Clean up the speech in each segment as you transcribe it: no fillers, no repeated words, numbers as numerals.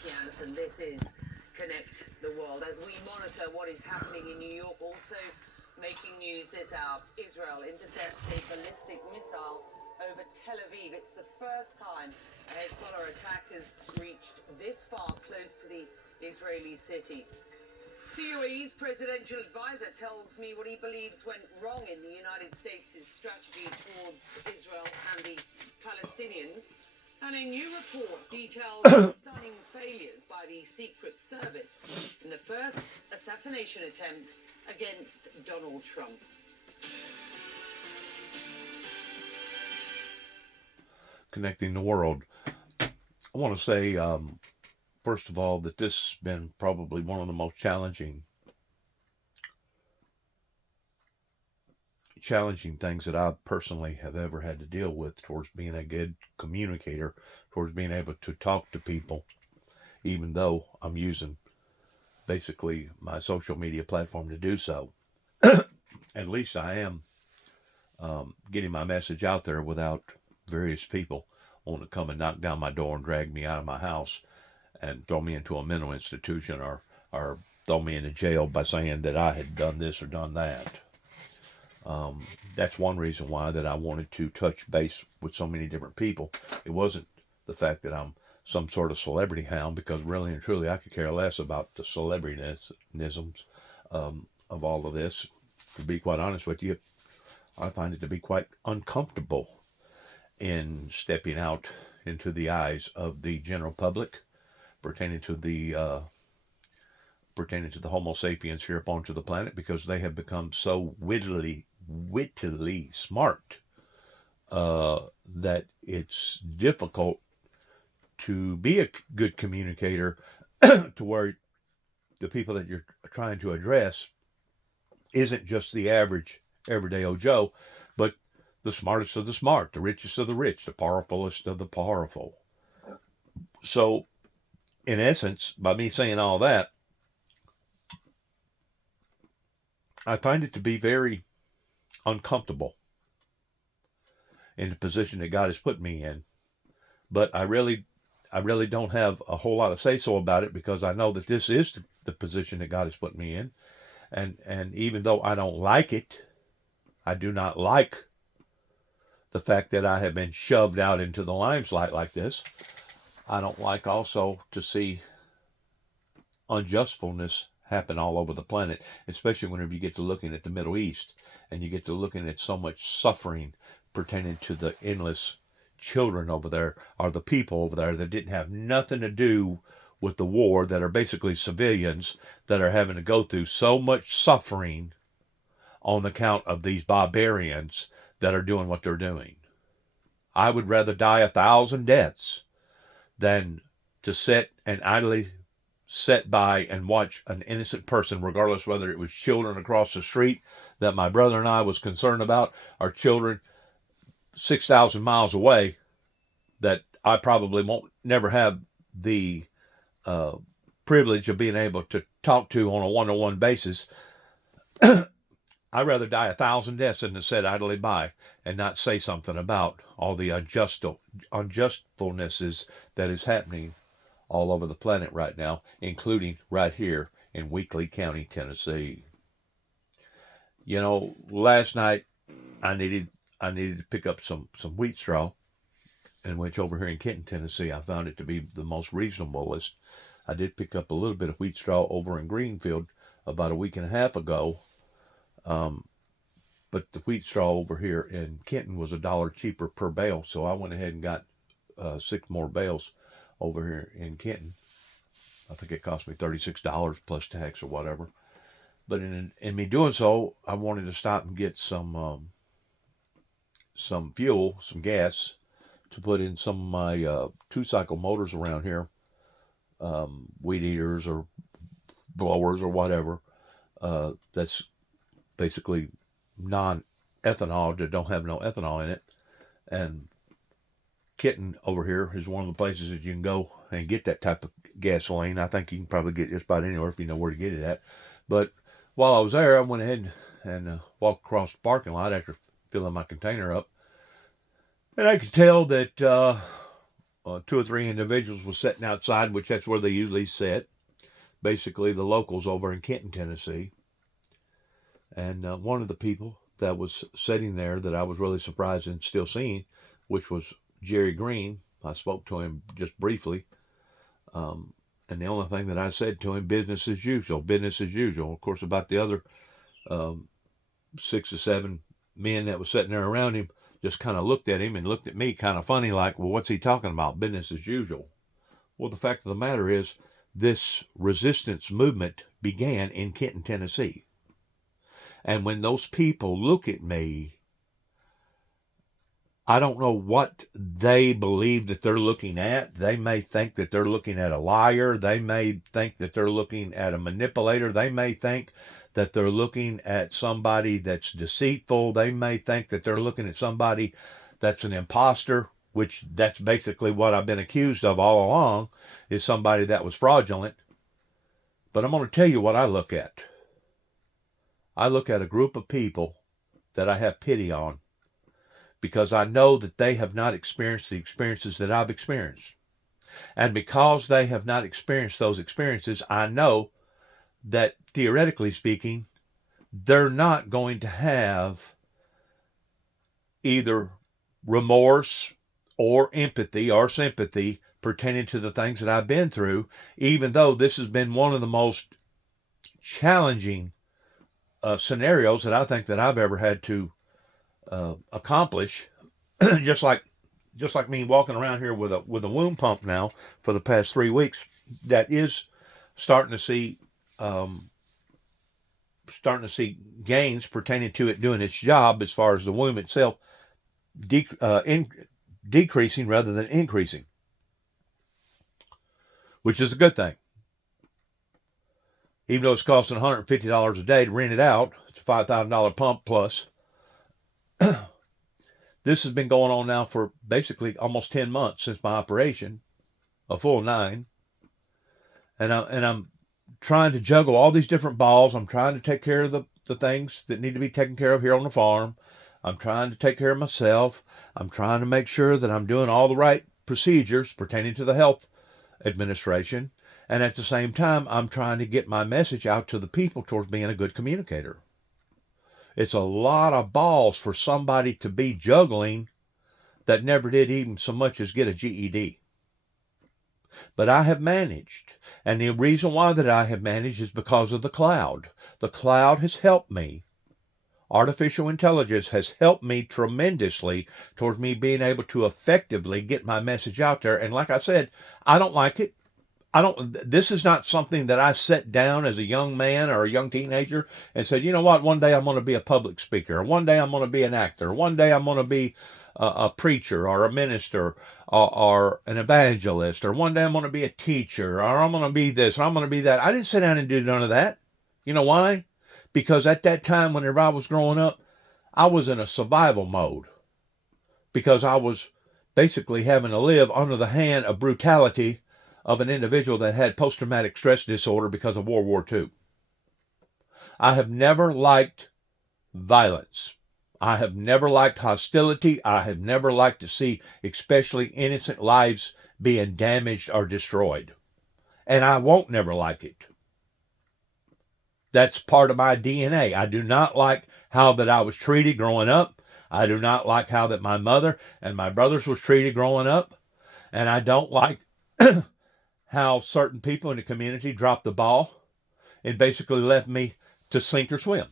Jackie Anderson. This is Connect the World. As we monitor what is happening in New York, also making news this hour, Israel intercepts a ballistic missile over Tel Aviv. It's the first time a Hezbollah attack has reached this far close to the Israeli city. The UAE's presidential advisor tells me what he believes went wrong in the United States' strategy towards Israel and the Palestinians. And a new report details stunning failures by the Secret Service in the first assassination attempt against Donald Trump. Connecting the world. I want to say, first of all, that this has been probably one of the most challenging things that I personally have ever had to deal with towards being a good communicator, towards being able to talk to people, even though I'm using basically my social media platform to do so. At least I am getting my message out there without various people wanting to come and knock down my door and drag me out of my house and throw me into a mental institution or throw me into jail by saying that I had done this or done that. That's one reason why that I wanted to touch base with so many different people. It wasn't the fact that I'm some sort of celebrity hound, because really and truly I could care less about the celebrityisms of all of this. To be quite honest with you, I find it to be quite uncomfortable in stepping out into the eyes of the general public pertaining to the Homo sapiens here upon to the planet, because they have become so wittily smart that it's difficult to be a good communicator to where the people that you're trying to address isn't just the average everyday old Joe, but the smartest of the smart, the richest of the rich, the powerfulest of the powerful. So, in essence, by me saying all that, I find it to be very uncomfortable in the position that God has put me in. But I really don't have a whole lot of say-so about it, because I know that this is the position that God has put me in. And even though I don't like it, I do not like the fact that I have been shoved out into the limelight like this. I don't like also to see unjustfulness happen all over the planet, especially whenever you get to looking at the Middle East and you get to looking at so much suffering pertaining to the endless children over there, or the people over there that didn't have nothing to do with the war, that are basically civilians that are having to go through so much suffering on account of these barbarians that are doing what they're doing. I would rather die 1,000 deaths than to sit and idly sit by and watch an innocent person, regardless whether it was children across the street that my brother and I was concerned about, or children 6,000 miles away that I probably won't never have the privilege of being able to talk to on a one-to-one basis. I'd rather die 1,000 deaths than to sit idly by and not say something about all the unjustfulnesses that is happening all over the planet right now, including right here in Weakley County, Tennessee. You know, last night I needed to pick up some wheat straw, in which over here in Kenton, Tennessee, I found it to be the most reasonablest. I did pick up a little bit of wheat straw over in Greenfield about a week and a half ago. But the wheat straw over here in Kenton was $1 cheaper per bale, so I went ahead and got 6 more bales over here in Kenton. I think it cost me $36 plus tax or whatever. But in me doing so, I wanted to stop and get some fuel, some gas, to put in some of my 2-cycle motors around here, weed eaters or blowers or whatever. That's basically non-ethanol, that don't have no ethanol in it. And Kenton over here is one of the places that you can go and get that type of gasoline. I think you can probably get just about anywhere if you know where to get it at. But while I was there, I went ahead and walked across the parking lot after filling my container up. And I could tell that two or three individuals was sitting outside, which that's where they usually sit. Basically, the locals over in Kenton, Tennessee. And one of the people that was sitting there that I was really surprised in still seeing, which was Jerry Green. I spoke to him just briefly. And the only thing that I said to him, business as usual, business as usual. Of course, about the other 6 or 7 men that was sitting there around him just kind of looked at him and looked at me kind of funny, like, well, what's he talking about? Business as usual. Well, the fact of the matter is, this resistance movement began in Kenton, Tennessee. And when those people look at me, I don't know what they believe that they're looking at. They may think that they're looking at a liar. They may think that they're looking at a manipulator. They may think that they're looking at somebody that's deceitful. They may think that they're looking at somebody that's an imposter, which that's basically what I've been accused of all along, is somebody that was fraudulent. But I'm going to tell you what I look at. I look at a group of people that I have pity on, because I know that they have not experienced the experiences that I've experienced. And because they have not experienced those experiences, I know that, theoretically speaking, they're not going to have either remorse or empathy or sympathy pertaining to the things that I've been through, even though this has been one of the most challenging scenarios that I think that I've ever had to accomplish. just like me walking around here with a womb pump now for the past 3 weeks, that is starting to see gains pertaining to it doing its job as far as the womb itself decreasing rather than increasing, which is a good thing. Even though it's costing $150 a day to rent it out, it's a $5,000 pump plus. This has been going on now for basically almost 10 months since my operation, a full 9. And I'm trying to juggle all these different balls. I'm trying to take care of the things that need to be taken care of here on the farm. I'm trying to take care of myself. I'm trying to make sure that I'm doing all the right procedures pertaining to the health administration. And at the same time, I'm trying to get my message out to the people towards being a good communicator. It's a lot of balls for somebody to be juggling that never did even so much as get a GED. But I have managed. And the reason why that I have managed is because of the cloud. The cloud has helped me. Artificial intelligence has helped me tremendously towards me being able to effectively get my message out there. And like I said, I don't like it. This is not something that I sat down as a young man or a young teenager and said, you know what, one day I'm going to be a public speaker, or one day I'm going to be an actor, one day I'm going to be a preacher or a minister or an evangelist, or one day I'm going to be a teacher, or I'm going to be this, or I'm going to be that. I didn't sit down and do none of that. You know why? Because at that time, whenever I was growing up, I was in a survival mode, because I was basically having to live under the hand of brutality of an individual that had post-traumatic stress disorder because of World War II. I have never liked violence. I have never liked hostility. I have never liked to see especially innocent lives being damaged or destroyed. And I won't never like it. That's part of my DNA. I do not like how that I was treated growing up. I do not like how that my mother and my brothers was treated growing up. And I don't like how certain people in the community dropped the ball and basically left me to sink or swim.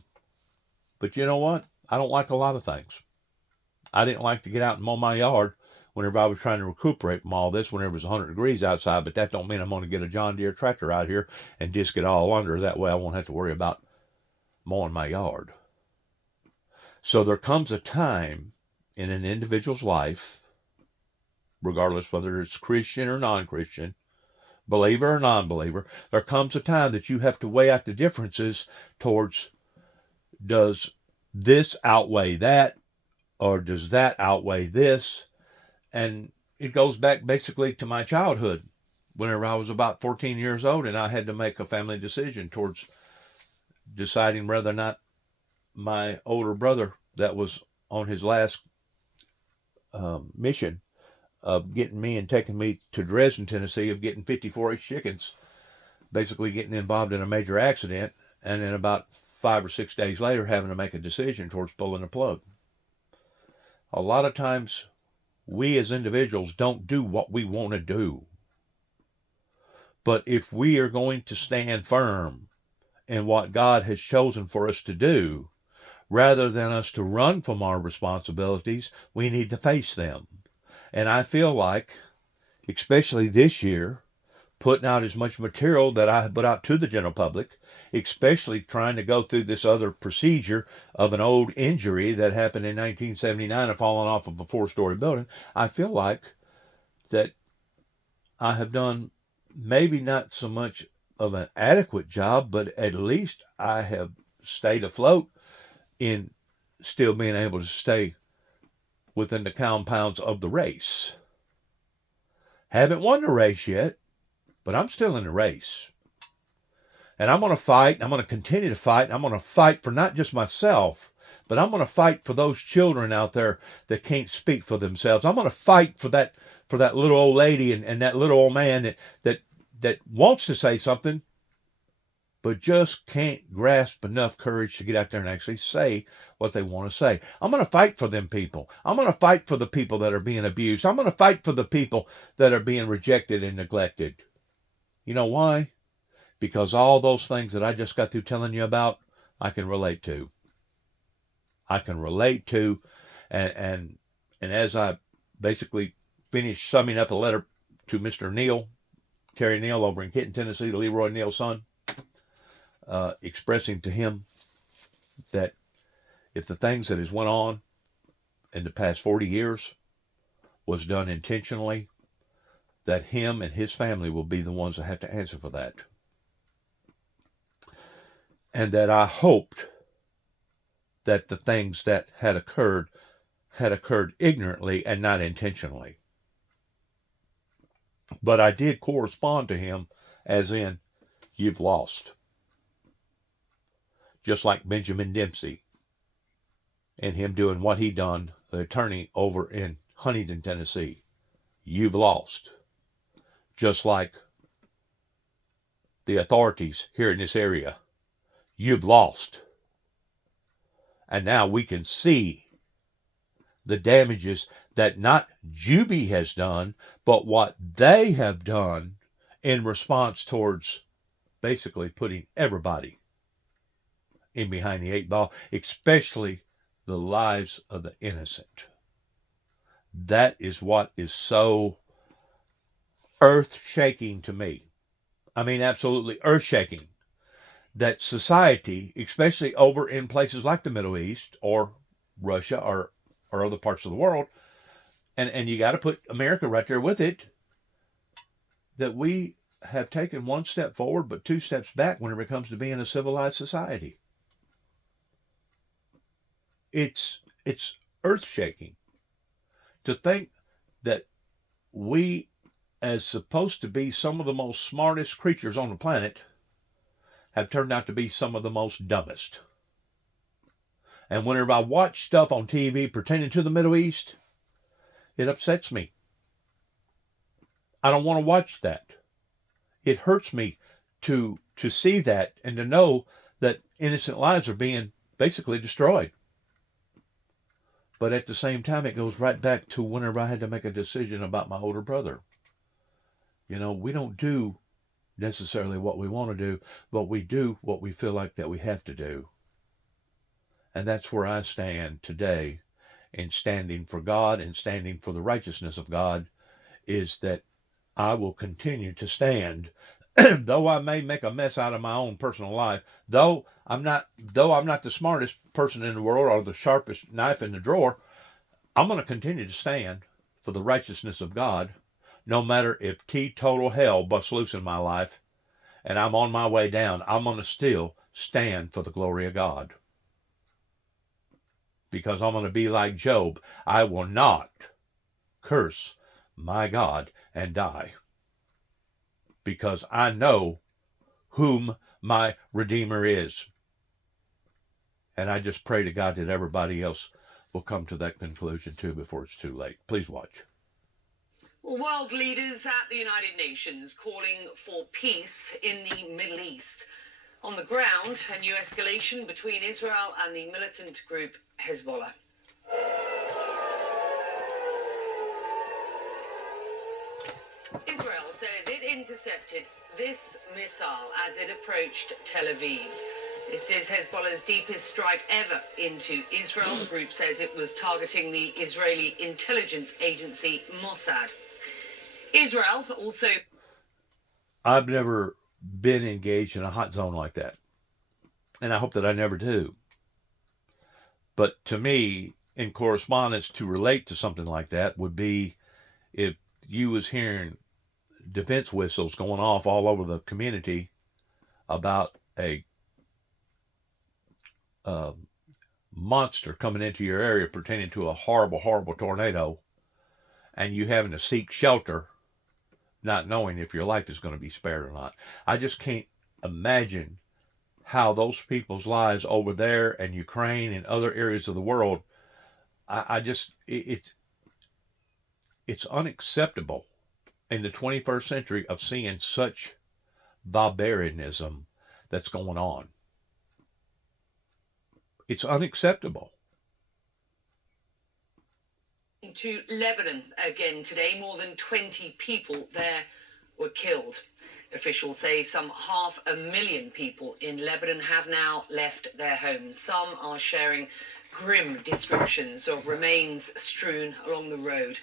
But you know what? I don't like a lot of things. I didn't like to get out and mow my yard whenever I was trying to recuperate from all this, whenever it was 100 degrees outside, but that don't mean I'm going to get a John Deere tractor out here and disc it all under. That way I won't have to worry about mowing my yard. So there comes a time in an individual's life, regardless whether it's Christian or non-Christian, believer or non-believer, there comes a time that you have to weigh out the differences towards, does this outweigh that, or does that outweigh this? And it goes back basically to my childhood, whenever I was about 14 years old, and I had to make a family decision towards deciding whether or not my older brother that was on his last mission of getting me and taking me to Dresden, Tennessee, of getting 54H chickens, basically getting involved in a major accident, and then about 5 or 6 days later having to make a decision towards pulling the plug. A lot of times we as individuals don't do what we want to do. But if we are going to stand firm in what God has chosen for us to do, rather than us to run from our responsibilities, we need to face them. And I feel like, especially this year, putting out as much material that I have put out to the general public, especially trying to go through this other procedure of an old injury that happened in 1979 of falling off of a 4-story building, I feel like that I have done maybe not so much of an adequate job, but at least I have stayed afloat in still being able to stay within the compounds of the race. Haven't won the race yet, but I'm still in the race. And I'm going to fight. I'm going to continue to fight. I'm going to fight for not just myself, but I'm going to fight for those children out there that can't speak for themselves. I'm going to fight for that little old lady and that little old man that wants to say something, but just can't grasp enough courage to get out there and actually say what they want to say. I'm going to fight for them people. I'm going to fight for the people that are being abused. I'm going to fight for the people that are being rejected and neglected. You know why? Because all those things that I just got through telling you about, I can relate to. I can relate to, and as I basically finished summing up a letter to Mr. Neal, Terry Neal over in Kenton, Tennessee, Leroy Neal's son, expressing to him that if the things that has went on in the past 40 years was done intentionally, that him and his family will be the ones that have to answer for that. And that I hoped that the things that had occurred ignorantly and not intentionally. But I did correspond to him as in, you've lost. Just like Benjamin Dempsey and him doing what he done, the attorney over in Huntington, Tennessee. You've lost. Just like the authorities here in this area. You've lost. And now we can see the damages that not Juby has done, but what they have done in response towards basically putting everybody in behind the 8 ball, especially the lives of the innocent. That is what is so earth-shaking to me. I mean, absolutely earth-shaking. That society, especially over in places like the Middle East or Russia or other parts of the world, and you got to put America right there with it, that we have taken 1 step forward but 2 steps back when it comes to being a civilized society. It's earth-shaking to think that we, as supposed to be some of the most smartest creatures on the planet, have turned out to be some of the most dumbest. And whenever I watch stuff on TV pertaining to the Middle East, it upsets me. I don't want to watch that. It hurts me to see that and to know that innocent lives are being basically destroyed. But at the same time, it goes right back to whenever I had to make a decision about my older brother. You know, we don't do necessarily what we want to do, but we do what we feel like that we have to do. And that's where I stand today in standing for God and standing for the righteousness of God, is that I will continue to stand, though I may make a mess out of my own personal life, though I'm not the smartest person in the world or the sharpest knife in the drawer, I'm going to continue to stand for the righteousness of God, no matter if teetotal hell busts loose in my life and I'm on my way down. I'm going to still stand for the glory of God. Because I'm going to be like Job. I will not curse my God and die. Because I know whom my Redeemer is. And I just pray to God that everybody else will come to that conclusion too before it's too late. Please watch. World leaders at the United Nations calling for peace in the Middle East. On the ground, a new escalation between Israel and the militant group Hezbollah. Israel says it intercepted this missile as it approached Tel Aviv. This is Hezbollah's deepest strike ever into Israel. The group says it was targeting the Israeli intelligence agency Mossad. Israel also... I've never been engaged in a hot zone like that, and I hope that I never do. But to me, in correspondence, to relate to something like that would be if you was hearing defense whistles going off all over the community about a monster coming into your area pertaining to a horrible, horrible tornado, and you having to seek shelter, not knowing if your life is going to be spared or not. I just can't imagine how those people's lives over there in Ukraine and other areas of the world, it's unacceptable in the 21st century of seeing such barbarianism that's going on. It's unacceptable. To Lebanon again today, more than 20 people there were killed. Officials say some 500,000 people in Lebanon have now left their homes. Some are sharing grim descriptions of remains strewn along the road.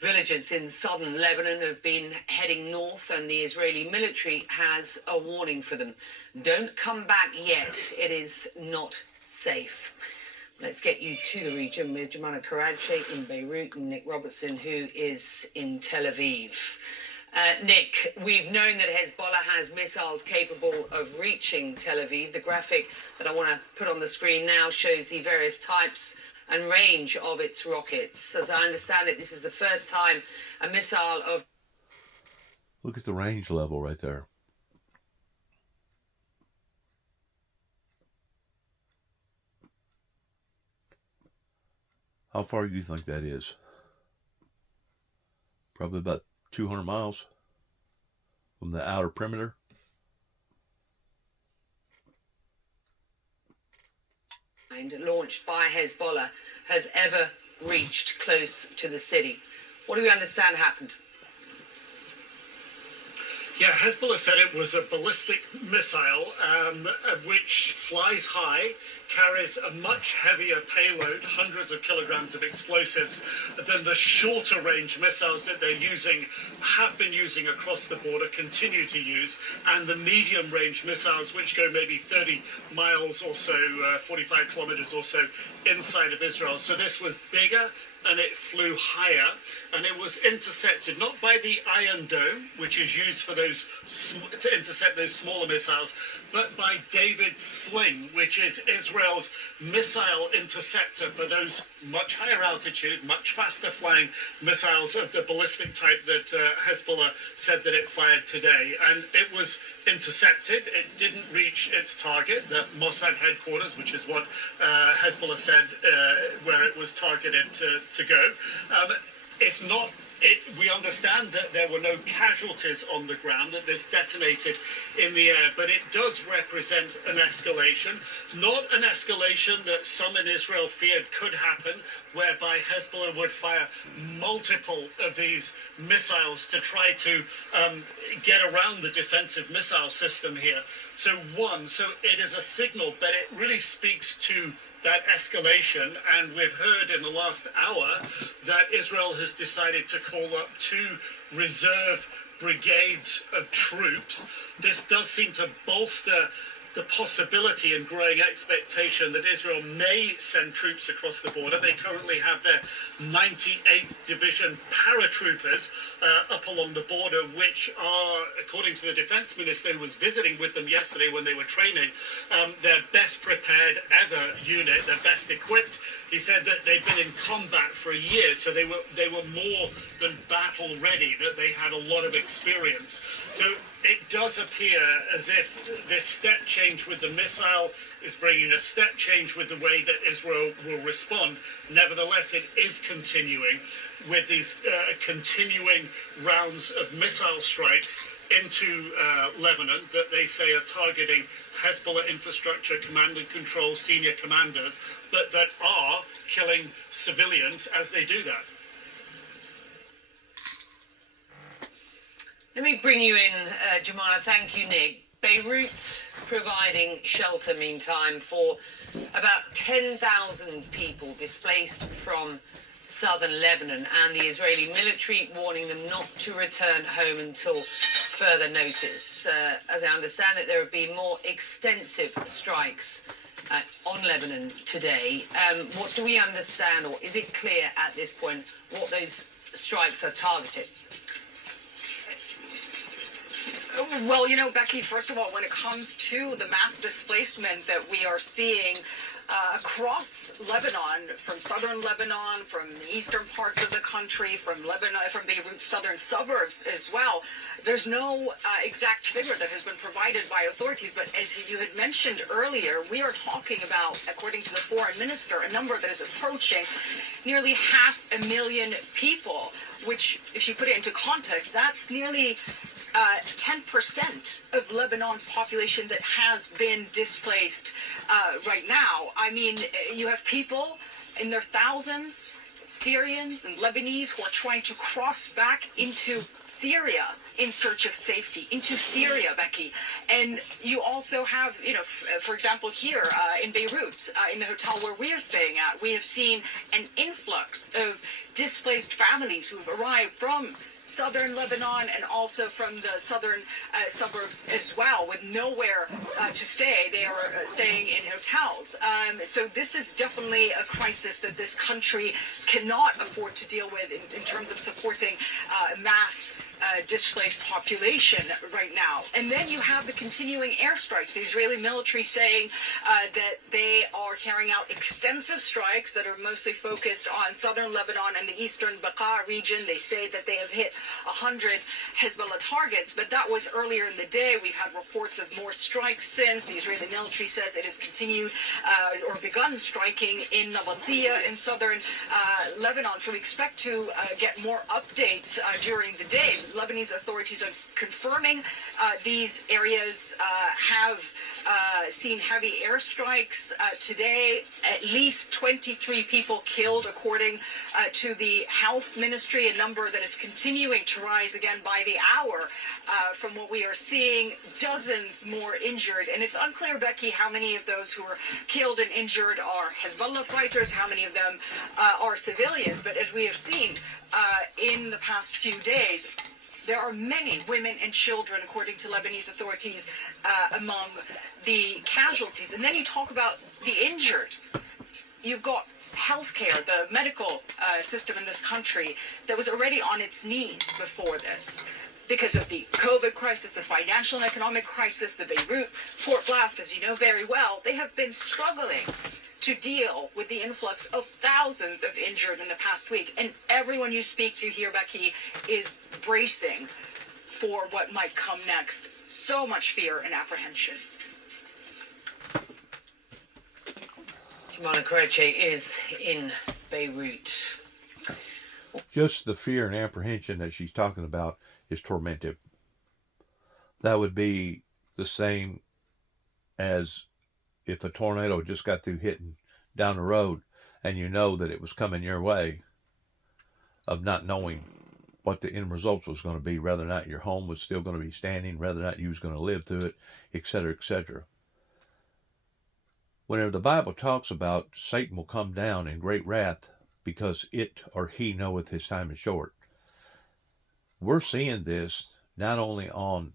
Villagers in southern Lebanon have been heading north, and the Israeli military has a warning for them. Don't come back yet. It is not safe. Let's get you to the region with Jemana Karadshe in Beirut and Nick Robertson, who is in Tel Aviv. Nick, we've known that Hezbollah has missiles capable of reaching Tel Aviv. The graphic that I want to put on the screen now shows the various types and range of its rockets. As I understand it, this is the first time a missile of... Look at the range level right there. How far do you think that is? Probably about 200 miles from the outer perimeter. Launched by Hezbollah has ever reached close to the city. What do we understand happened? Yeah, Hezbollah said it was a ballistic missile which flies high, carries a much heavier payload, hundreds of kilograms of explosives, than the shorter range missiles that they're using, have been using across the border, continue to use, and the medium range missiles which go maybe 30 miles or so, 45 kilometers or so inside of Israel. So this was bigger, and it flew higher, and it was intercepted not by the Iron Dome, which is used for those to intercept those smaller missiles, but by David's Sling, which is Israel's missile interceptor for those much higher altitude, much faster flying missiles of the ballistic type that Hezbollah said that it fired today. And it was intercepted. It didn't reach its target, the Mossad headquarters, which is what Hezbollah said where it was targeted to go. It's not... we understand that there were no casualties on the ground, that this detonated in the air, but it does represent an escalation, not an escalation that some in Israel feared could happen, whereby Hezbollah would fire multiple of these missiles to try to get around the defensive missile system here. So it is a signal, but it really speaks to that escalation, and we've heard in the last hour that Israel has decided to call up 2 reserve brigades of troops. This does seem to bolster the possibility and growing expectation that Israel may send troops across the border. They currently have their 98th Division paratroopers up along the border, which are, according to the defense minister who was visiting with them yesterday when they were training, their best prepared ever unit, their best equipped. He said that they've been in combat for a year, so they were more than battle ready, that they had a lot of experience. So it does appear as if this step change with the missile is bringing a step change with the way that Israel will respond. Nevertheless, it is continuing with these continuing rounds of missile strikes into Lebanon that they say are targeting Hezbollah infrastructure, command and control, senior commanders, but that are killing civilians as they do that. Let me bring you in, Jemana. Thank you, Nick. Beirut providing shelter, meantime, for about 10,000 people displaced from southern Lebanon, and the Israeli military warning them not to return home until further notice. As I understand it, there have been more extensive strikes on Lebanon today. What do we understand, or is it clear at this point what those strikes are targeted? Well, Becky, first of all, when it comes to the mass displacement that we are seeing across Lebanon, from southern Lebanon, from the eastern parts of the country, from Lebanon, from Beirut's southern suburbs as well, there's no exact figure that has been provided by authorities. But as you had mentioned earlier, we are talking about, according to the foreign minister, a number that is approaching nearly 500,000 people, which, if you put it into context, that's nearly 10% of Lebanon's population that has been displaced right now. I mean, you have people in their thousands, Syrians and Lebanese, who are trying to cross back into Syria in search of safety, into Syria, Becky. And you also have, for example, here in Beirut, in the hotel where we are staying at, we have seen an influx of displaced families who've arrived from southern Lebanon and also from the southern suburbs as well, with nowhere to stay. They are staying in hotels. So this is definitely a crisis that this country cannot afford to deal with in terms of supporting mass displaced population right now. And then you have the continuing airstrikes. The Israeli military saying that they are carrying out extensive strikes that are mostly focused on southern Lebanon and the eastern Bekaa region. They say that they have hit 100 Hezbollah targets, but that was earlier in the day. We've had reports of more strikes since. The Israeli military says it has continued or begun striking in Nabatia in southern Lebanon. So we expect to get more updates during the day. Lebanese authorities are confirming these areas have seen heavy airstrikes today. At least 23 people killed, according to the health ministry, a number that is continuing to rise again by the hour. From what we are seeing, dozens more injured. And it's unclear, Becky, how many of those who are killed and injured are Hezbollah fighters, how many of them are civilians. But as we have seen in the past few days, there are many women and children, according to Lebanese authorities, among the casualties. And then you talk about the injured. You've got healthcare, the medical system in this country that was already on its knees before this, because of the COVID crisis, the financial and economic crisis, the Beirut port blast, as you know very well. They have been struggling to deal with the influx of thousands of injured in the past week. And everyone you speak to here, Becky, is bracing for what might come next. So much fear and apprehension. Jemana Koreche is in Beirut. Just the fear and apprehension that she's talking about is tormentive. That would be the same as if a tornado just got through hitting down the road and you know that it was coming your way, of not knowing what the end result was going to be, whether or not your home was still going to be standing, whether or not you was going to live through it, etc., etc. Whenever the Bible talks about Satan will come down in great wrath because it or he knoweth his time is short, we're seeing this not only on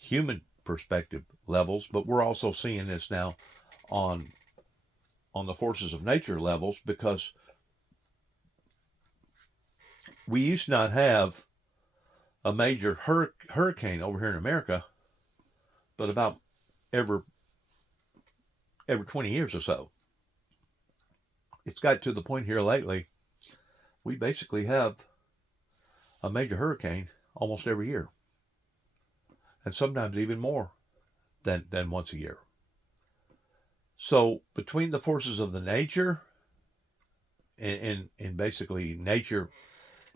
human perspective levels, but we're also seeing this now on the forces of nature levels, because we used to not have a major hurricane over here in America, but about every 20 years or so. It's got to the point here lately, we basically have a major hurricane almost every year. and sometimes even more than once a year. So between the forces of the nature and basically nature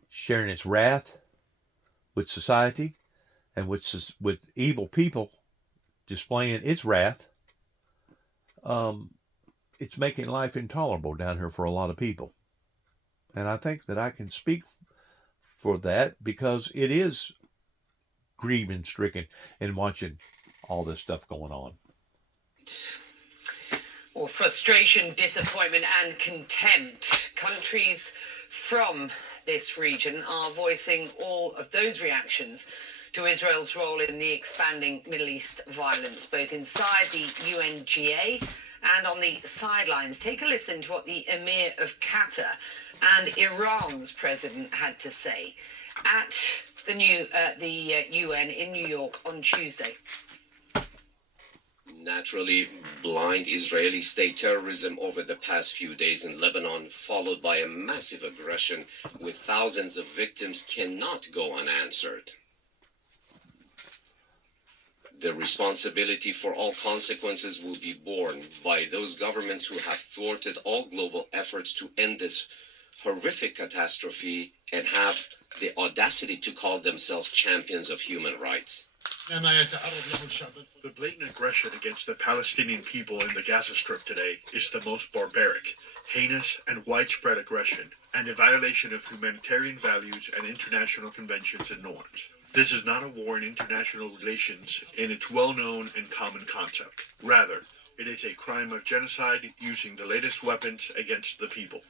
sharing its wrath with society and with evil people displaying its wrath, it's making life intolerable down here for a lot of people. And I think that I can speak for that because it is grieving stricken in watching all this stuff going on. Well, frustration, disappointment, and contempt. Countries from this region are voicing all of those reactions to Israel's role in the expanding Middle East violence, both inside the UNGA and on the sidelines. Take a listen to what the Emir of Qatar and Iran's president had to say at the UN in New York on Tuesday. Naturally, blind Israeli state terrorism over the past few days in Lebanon, followed by a massive aggression with thousands of victims, cannot go unanswered. The responsibility for all consequences will be borne by those governments who have thwarted all global efforts to end this horrific catastrophe and have the audacity to call themselves champions of human rights. The blatant aggression against the Palestinian people in the Gaza Strip today is the most barbaric, heinous, and widespread aggression, and a violation of humanitarian values and international conventions and norms. This is not a war in international relations in its well-known and common concept. Rather, it is a crime of genocide using the latest weapons against the people.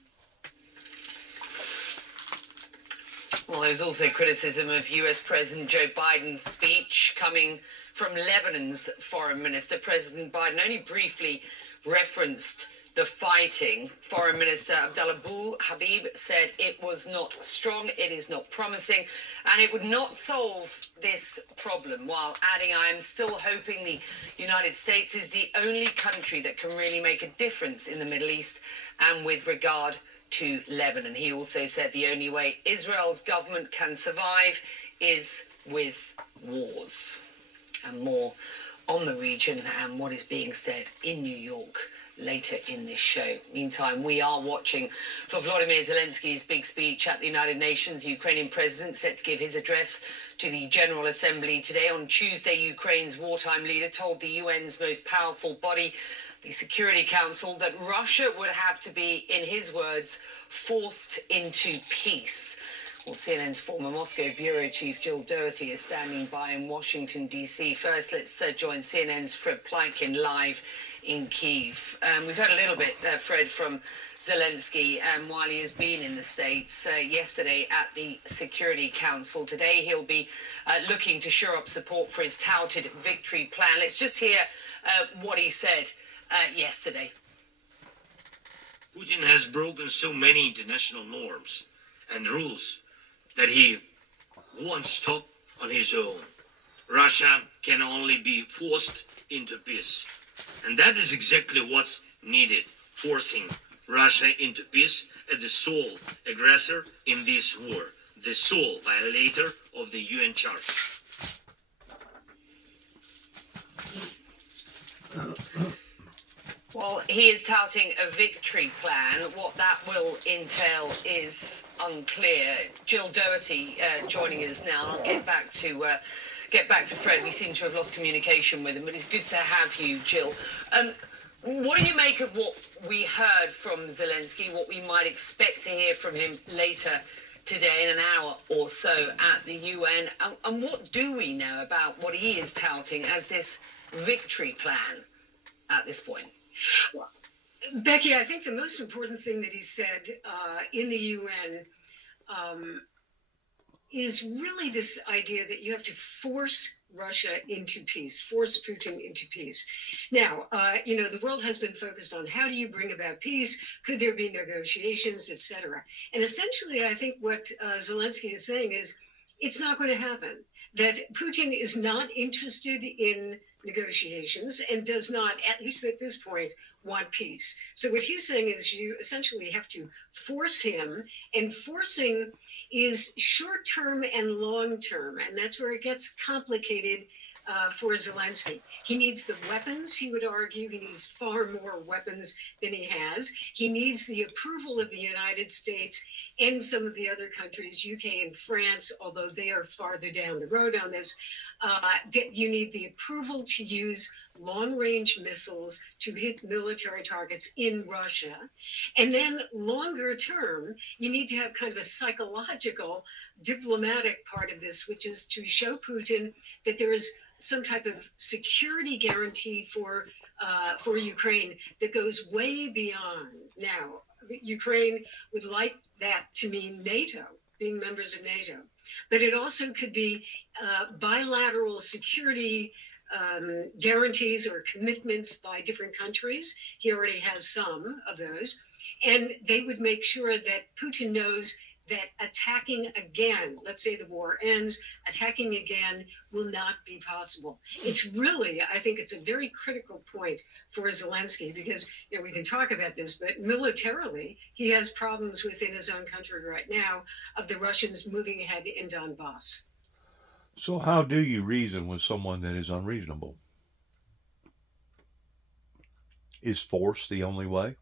Well, there's also criticism of US President Joe Biden's speech coming from Lebanon's foreign minister. President Biden only briefly referenced the fighting. Foreign Minister Abdallah Habib said it was not strong, it is not promising, and it would not solve this problem, while adding, I am still hoping the United States is the only country that can really make a difference in the Middle East and with regard to Lebanon. He also said the only way Israel's government can survive is with wars. And more on the region and what is being said in New York later in this show. Meantime, we are watching for Volodymyr Zelensky's big speech at the United Nations. Ukrainian president set to give his address to the General Assembly today. On Tuesday, Ukraine's wartime leader told the UN's most powerful body, the Security Council, that Russia would have to be, in his words, forced into peace. Well, CNN's former Moscow bureau chief Jill Doherty is standing by in Washington, D.C. First, let's join CNN's Fred Plotkin live in Kyiv. We've heard a little bit, Fred, from Zelensky while he has been in the States yesterday at the Security Council. Today, he'll be looking to shore up support for his touted victory plan. Let's just hear what he said yesterday. Putin has broken so many international norms and rules that he won't stop on his own. Russia can only be forced into peace. And that is exactly what's needed, forcing Russia into peace as the sole aggressor in this war, the sole violator of the UN Charter. Well, he is touting a victory plan. What that will entail is unclear. Jill Doherty joining us now. I'll get back to Fred. We seem to have lost communication with him, but it's good to have you, Jill. What do you make of what we heard from Zelensky, what we might expect to hear from him later today in an hour or so at the UN? And what do we know about what he is touting as this victory plan at this point? Well, Becky, I think the most important thing that he said in the UN is really this idea that you have to force Russia into peace, force Putin into peace. Now, the world has been focused on how do you bring about peace? Could there be negotiations, etc.? And essentially, I think what Zelensky is saying is it's not going to happen, that Putin is not interested in negotiations and does not, at least at this point, want peace. So what he's saying is you essentially have to force him, and forcing is short-term and long-term, and that's where it gets complicated for Zelensky. He needs the weapons, he would argue. He needs far more weapons than he has. He needs the approval of the United States and some of the other countries, UK and France, although they are farther down the road on this. You need the approval to use long-range missiles to hit military targets in Russia. And then longer term, you need to have kind of a psychological, diplomatic part of this, which is to show Putin that there is some type of security guarantee for Ukraine that goes way beyond. Now, Ukraine would like that to mean NATO, being members of NATO. But it also could be bilateral security guarantees or commitments by different countries. He already has some of those. And they would make sure that Putin knows that attacking again, let's say the war ends, attacking again will not be possible. It's really, I think it's a very critical point for Zelensky because, you know, we can talk about this, but militarily, he has problems within his own country right now of the Russians moving ahead in Donbass. So how do you reason with someone that is unreasonable? Is force the only way?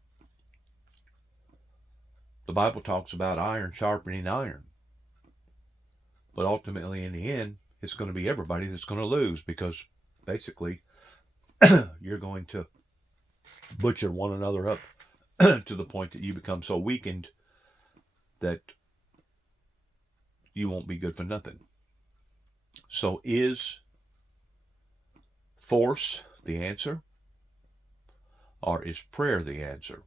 The Bible talks about iron sharpening iron. But ultimately, in the end, it's going to be everybody that's going to lose because basically you're going to butcher one another up to the point that you become so weakened that you won't be good for nothing. So is force the answer? Or is prayer the answer?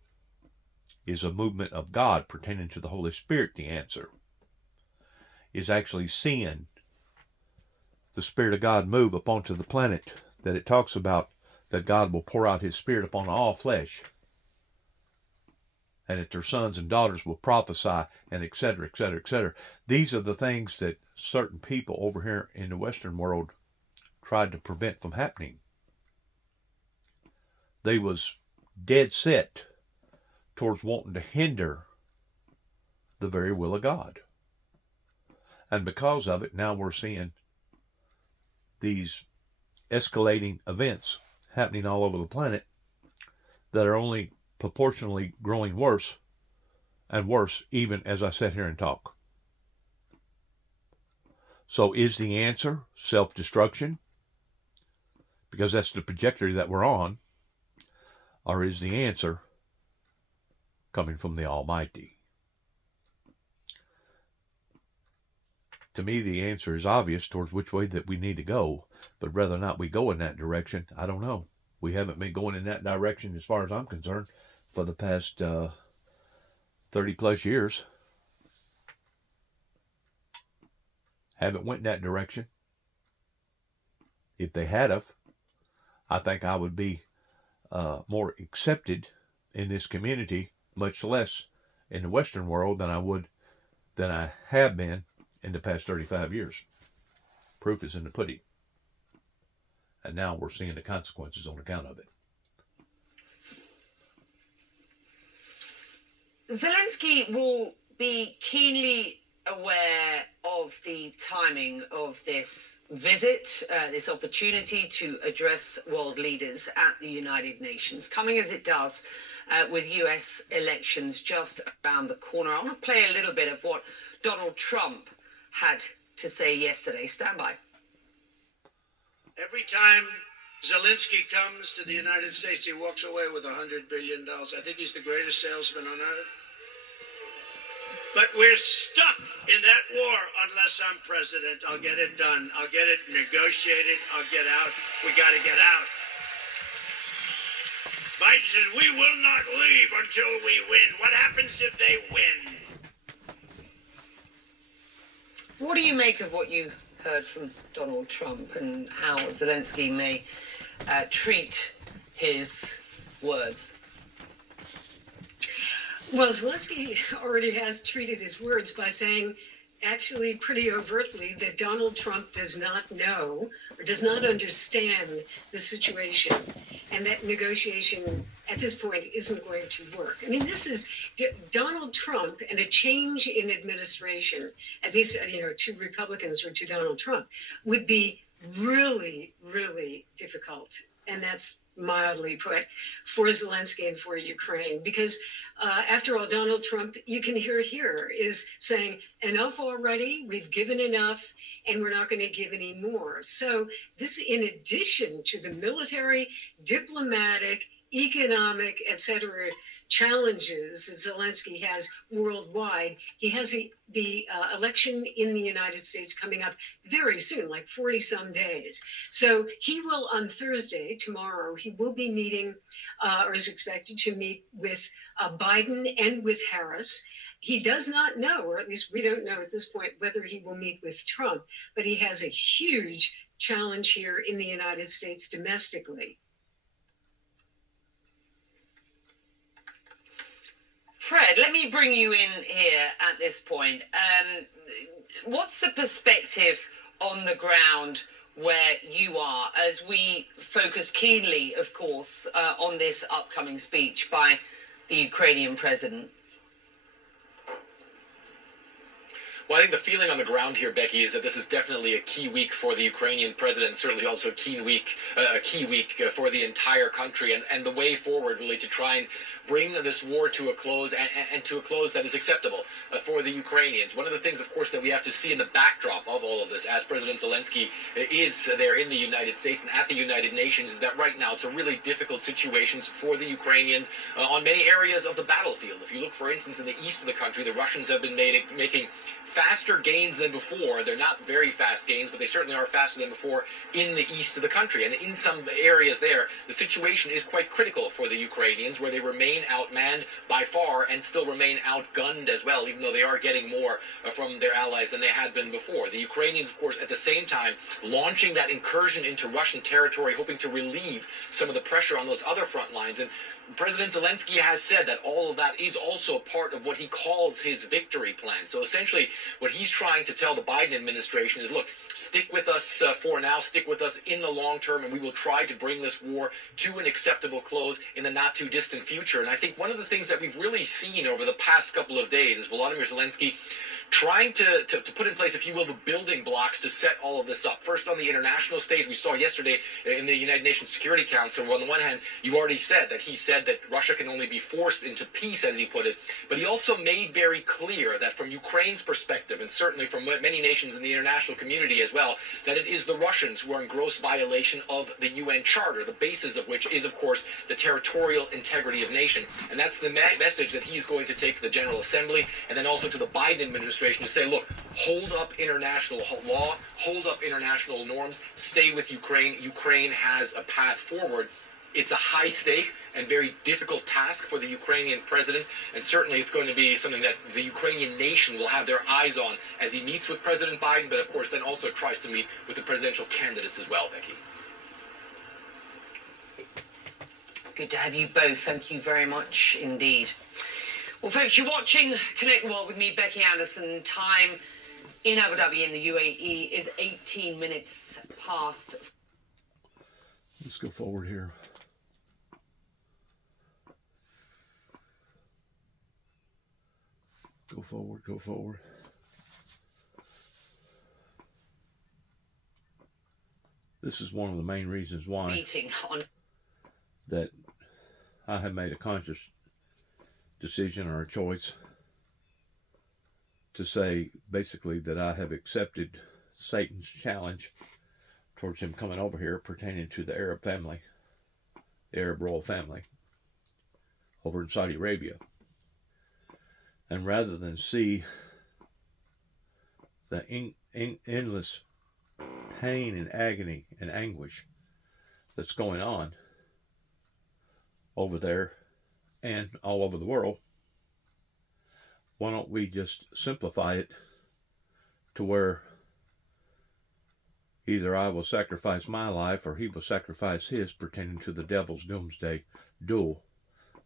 Is a movement of God pertaining to the Holy Spirit the answer? Is actually seeing the Spirit of God move upon to the planet that it talks about, that God will pour out his Spirit upon all flesh, and that their sons and daughters will prophesy, and etc., etc., etc. These are the things that certain people over here in the Western world tried to prevent from happening. They was dead set towards wanting to hinder the very will of God. And because of it, now we're seeing these escalating events happening all over the planet that are only proportionally growing worse and worse, even as I sit here and talk. So is the answer self-destruction? Because that's the trajectory that we're on. Or is the answer coming from the Almighty? To me, the answer is obvious towards which way that we need to go. But whether or not we go in that direction, I don't know. We haven't been going in that direction, as far as I'm concerned, for the past 30 plus years. Haven't went in that direction. If they had of, I think I would be more accepted in this community, much less in the Western world than I have been in the past 35 years. Proof is in the pudding. And now we're seeing the consequences on account of it. Zelensky will be keenly aware of the timing of this visit, this opportunity to address world leaders at the United Nations, coming as it does with US elections just around the corner. I want to play a little bit of what Donald Trump had to say yesterday. Stand by. Every time Zelensky comes to the United States, he walks away with $100 billion. I think he's the greatest salesman on earth. But we're stuck in that war unless I'm president. I'll get it done. I'll get it negotiated. I'll get out. We got to get out. Biden says, we will not leave until we win. What happens if they win? What do you make of what you heard from Donald Trump and how Zelensky may treat his words? Well, Zelensky already has treated his words by saying, actually pretty overtly, that Donald Trump does not know or does not understand the situation, and that negotiation at this point isn't going to work. I mean, this is Donald Trump, and a change in administration, at least, to Republicans or to Donald Trump, would be really, really difficult. And that's mildly put for Zelensky and for Ukraine. Because after all, Donald Trump, you can hear it here, is saying, enough already, we've given enough, and we're not going to give any more. So this, in addition to the military, diplomatic, economic, etc., challenges that Zelensky has worldwide, he has the election in the United States coming up very soon, like 40 some days. So he will, on Thursday, tomorrow, he will be meeting or is expected to meet with Biden and with Harris. He does not know, or at least we don't know at this point, whether he will meet with Trump, but he has a huge challenge here in the United States domestically. Fred, let me bring you in here at this point. What's the perspective on the ground where you are as we focus keenly, of course, on this upcoming speech by the Ukrainian president? Well, I think the feeling on the ground here, Becky, is that this is definitely a key week for the Ukrainian president, and certainly also a key week for the entire country, and the way forward really to try and bring this war to a close, and to a close that is acceptable for the Ukrainians. One of the things, of course, that we have to see in the backdrop of all of this, as President Zelensky is there in the United States and at the United Nations, is that right now it's a really difficult situation for the Ukrainians on many areas of the battlefield. If you look, for instance, in the east of the country, the Russians have been making faster gains than before. They're not very fast gains, but they certainly are faster than before in the east of the country. And in some areas there, the situation is quite critical for the Ukrainians, where they remain outmanned by far and still remain outgunned as well, even though they are getting more from their allies than they had been before. The Ukrainians, of course, at the same time, launching that incursion into Russian territory, hoping to relieve some of the pressure on those other front lines. And President Zelensky has said that all of that is also part of what he calls his victory plan. So essentially, what he's trying to tell the Biden administration is, look, stick with us for now, stick with us in the long term, and we will try to bring this war to an acceptable close in the not too distant future. And I think one of the things that we've really seen over the past couple of days is Volodymyr Zelensky trying to put in place, if you will, the building blocks to set all of this up. First, on the international stage, we saw yesterday in the United Nations Security Council, well, on the one hand, you've already said that Russia can only be forced into peace, as he put it, but he also made very clear that from Ukraine's perspective, and certainly from many nations in the international community as well, that it is the Russians who are in gross violation of the UN Charter, the basis of which is, of course, the territorial integrity of nation. And that's the message that he's going to take to the General Assembly, and then also to the Biden administration, to say, look, hold up international law, hold up international norms, stay with Ukraine. Ukraine has a path forward. It's a high stake and very difficult task for the Ukrainian president, and certainly it's going to be something that the Ukrainian nation will have their eyes on as he meets with President Biden, but of course then also tries to meet with the presidential candidates as well, Becky. Good to have you both. Thank you very much indeed. Well, folks, you're watching Connect the World with me, Becky Anderson. Time in Abu Dhabi in the UAE is 18 minutes past. Let's go forward here. Go forward, go forward. This is one of the main reasons why Meeting on that I have made a conscious decision or a choice to say basically that I have accepted Satan's challenge towards him coming over here pertaining to the Arab family, the Arab royal family over in Saudi Arabia. And rather than see the endless pain and agony and anguish that's going on over there and all over the world, why don't we just simplify it to where either I will sacrifice my life or he will sacrifice his, pertaining to the devil's doomsday duel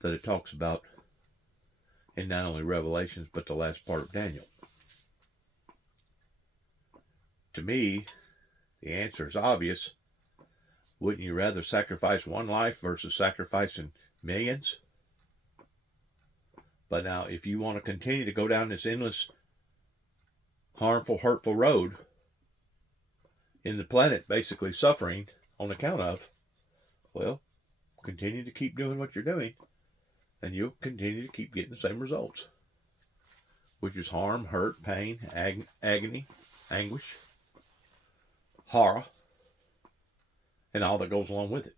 that it talks about in not only Revelations but the last part of Daniel. To me, the answer is obvious. Wouldn't you rather sacrifice one life versus sacrificing millions? But now, if you want to continue to go down this endless, harmful, hurtful road, in the planet basically suffering on account of, well, continue to keep doing what you're doing, and you'll continue to keep getting the same results, which is harm, hurt, pain, agony, anguish, horror, and all that goes along with it.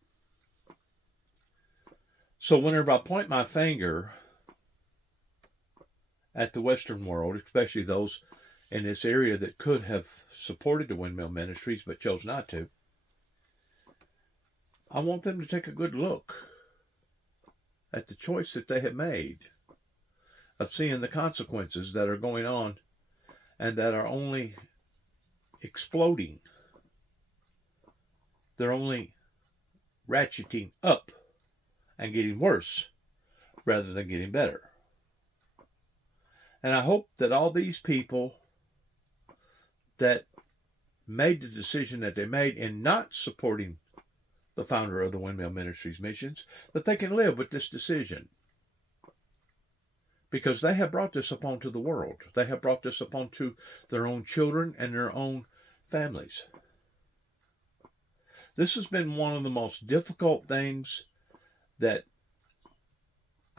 So whenever I point my finger at the Western world, especially those in this area that could have supported the windmill ministries but chose not to, I want them to take a good look at the choice that they have made of seeing the consequences that are going on and that are only exploding. They're only ratcheting up and getting worse rather than getting better. And I hope that all these people that made the decision that they made in not supporting the founder of the Windmill Ministries missions, that they can live with this decision. Because they have brought this upon to the world. They have brought this upon to their own children and their own families. This has been one of the most difficult things that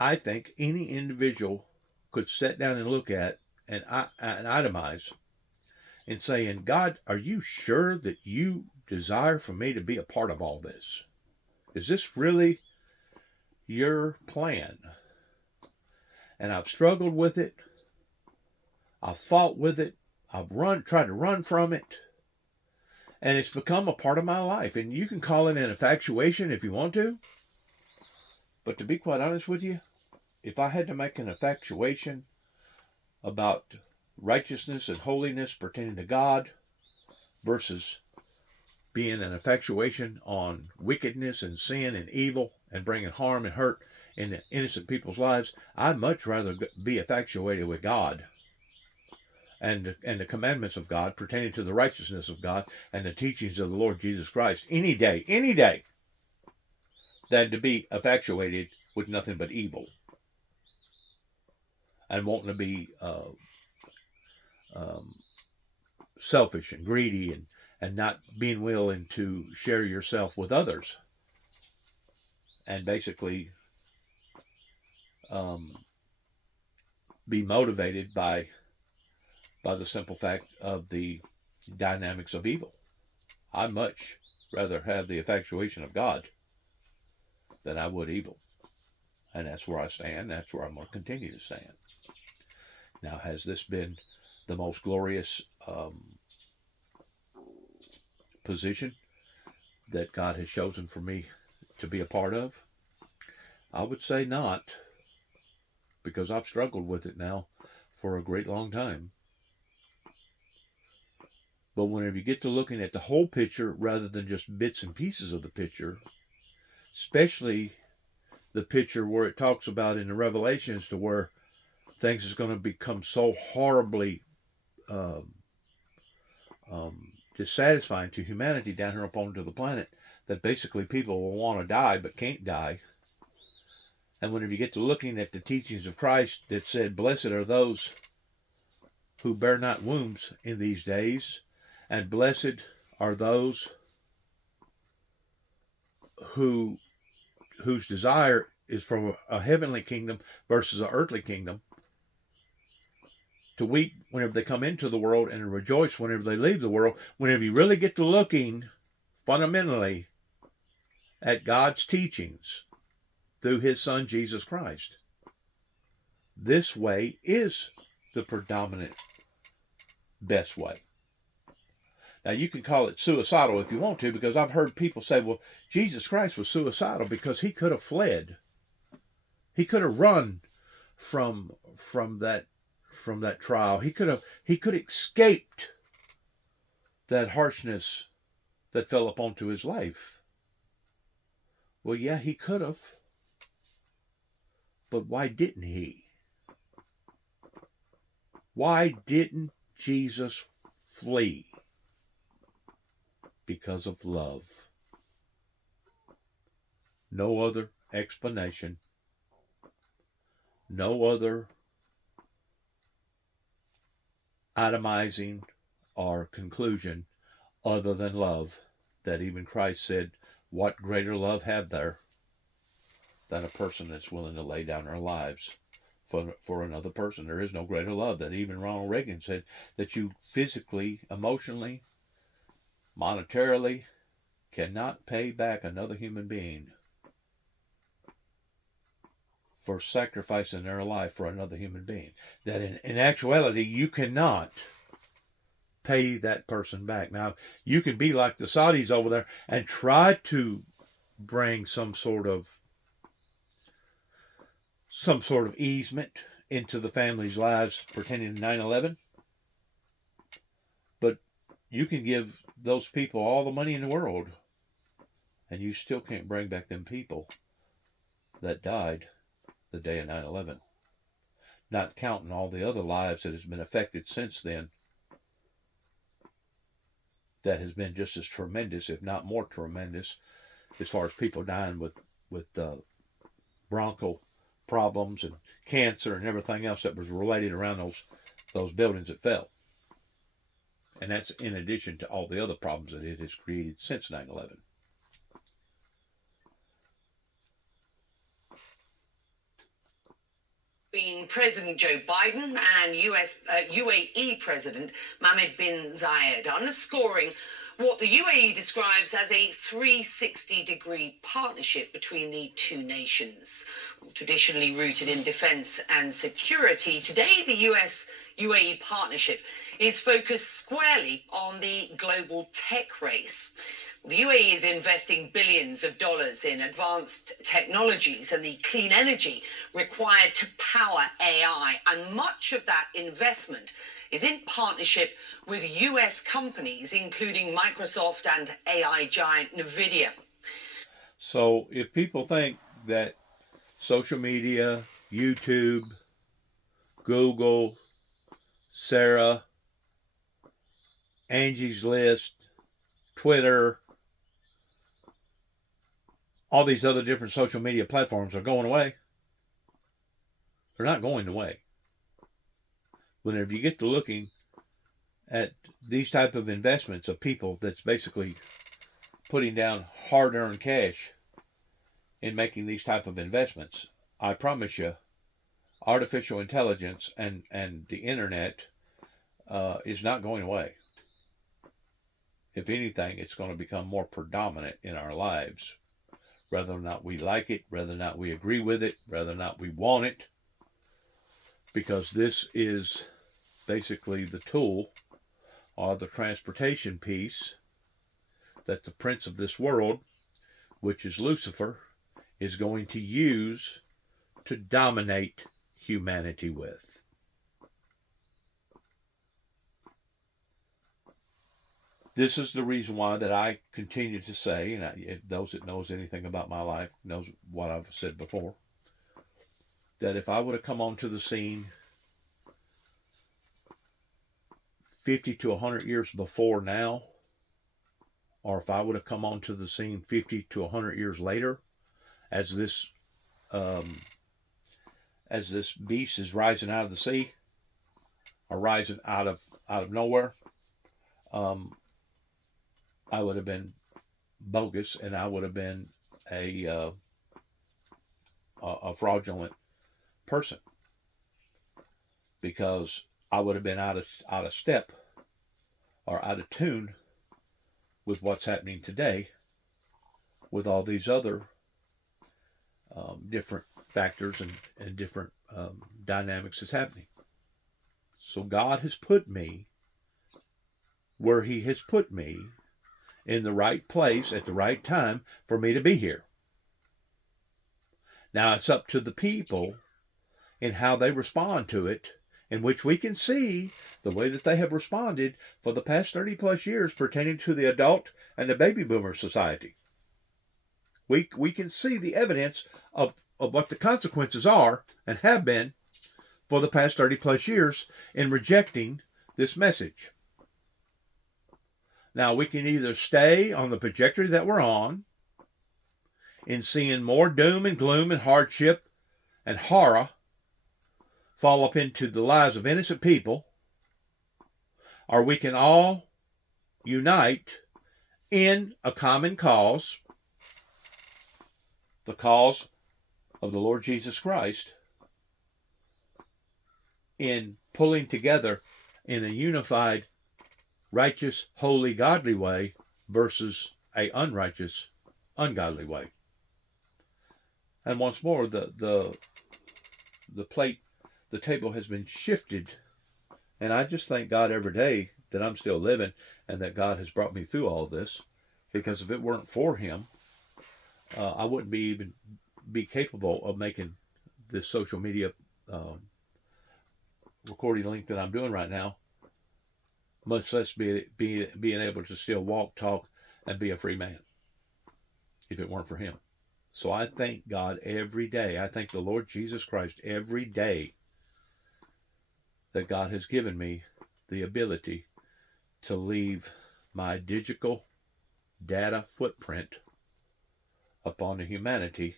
I think any individual could sit down and look at and itemize and saying, God, are you sure that you desire for me to be a part of all this? Is this really your plan? And I've struggled with it. I've fought with it. I've tried to run from it. And it's become a part of my life. And you can call it an infatuation if you want to. But to be quite honest with you, if I had to make an infatuation about righteousness and holiness pertaining to God versus being an infatuation on wickedness and sin and evil and bringing harm and hurt in innocent people's lives, I'd much rather be infatuated with God and the commandments of God pertaining to the righteousness of God and the teachings of the Lord Jesus Christ any day, than to be infatuated with nothing but evil and wanting to be selfish and greedy and not being willing to share yourself with others and basically be motivated by the simple fact of the dynamics of evil. I'd much rather have the infatuation of God than I would evil. And that's where I stand. That's where I'm going to continue to stand. Now, has this been the most glorious position that God has chosen for me to be a part of? I would say not, because I've struggled with it now for a great long time. But whenever you get to looking at the whole picture rather than just bits and pieces of the picture, especially the picture where it talks about in the Revelations to where things is going to become so horribly dissatisfying to humanity down here up onto the planet that basically people will want to die but can't die. And whenever you get to looking at the teachings of Christ that said, blessed are those who bear not wombs in these days, and blessed are those whose desire is for a heavenly kingdom versus an earthly kingdom, to weep whenever they come into the world and to rejoice whenever they leave the world. Whenever you really get to looking fundamentally at God's teachings through his son Jesus Christ, this way is the predominant best way. Now, you can call it suicidal if you want to, because I've heard people say, well, Jesus Christ was suicidal because he could have fled. He could have run from that trial. He could have escaped that harshness that fell upon his life. Well, yeah, he could have. But why didn't he? Why didn't Jesus flee? Because of love. No other explanation. No other itemizing or conclusion other than love, that even Christ said, what greater love have there than a person that's willing to lay down their lives for another person? There is no greater love. That even Ronald Reagan said, that you physically, emotionally, monetarily cannot pay back another human being for sacrificing their life for another human being. That in actuality, you cannot pay that person back. Now, you can be like the Saudis over there and try to bring some sort of easement into the family's lives pertaining to 9/11, but you can give those people all the money in the world, and you still can't bring back them people that died the day of 9/11. Not counting all the other lives that has been affected since then, that has been just as tremendous, if not more tremendous, as far as people dying with bronchial problems and cancer and everything else that was related around those buildings that fell. And that's in addition to all the other problems that it has created since 9/11. Been President Joe Biden and UAE President Mohammed bin Zayed, underscoring what the UAE describes as a 360-degree partnership between the two nations. Traditionally rooted in defense and security, today the US-UAE partnership is focused squarely on the global tech race. The UAE is investing billions of dollars in advanced technologies and the clean energy required to power AI. And much of that investment is in partnership with US companies, including Microsoft and AI giant NVIDIA. So if people think that social media, YouTube, Google, Sarah, Angie's List, Twitter, all these other different social media platforms are going away, they're not going away. Whenever you get to looking at these type of investments of people that's basically putting down hard-earned cash in making these type of investments, I promise you, artificial intelligence and the internet is not going away. If anything, it's going to become more predominant in our lives, whether or not we like it, whether or not we agree with it, whether or not we want it, because this is basically the tool or the transportation piece that the prince of this world, which is Lucifer, is going to use to dominate humanity with. This is the reason why that I continue to say, and those that knows anything about my life knows what I've said before, that if I would have come onto the scene 50 to 100 years before now, or if I would have come onto the scene 50 to 100 years later, as this beast is rising out of the sea, or rising out of nowhere, I would have been bogus, and I would have been a fraudulent person, because I would have been out of step or out of tune with what's happening today, with all these other different factors and different dynamics that's happening. So God has put me where He has put me, in the right place at the right time for me to be here. Now it's up to the people in how they respond to it, in which we can see the way that they have responded for the past 30 plus years pertaining to the adult and the baby boomer society. We can see the evidence of what the consequences are and have been for the past 30 plus years in rejecting this message. Now, we can either stay on the trajectory that we're on, in seeing more doom and gloom and hardship and horror fall up into the lives of innocent people, or we can all unite in a common cause, the cause of the Lord Jesus Christ, in pulling together in a unified, righteous, holy, godly way versus a unrighteous, ungodly way. And once more, the table has been shifted, and I just thank God every day that I'm still living and that God has brought me through all this, because if it weren't for Him, I wouldn't be capable of making this social media recording link that I'm doing right now, much less being able to still walk, talk, and be a free man, if it weren't for Him. So I thank God every day. I thank the Lord Jesus Christ every day that God has given me the ability to leave my digital data footprint upon humanity,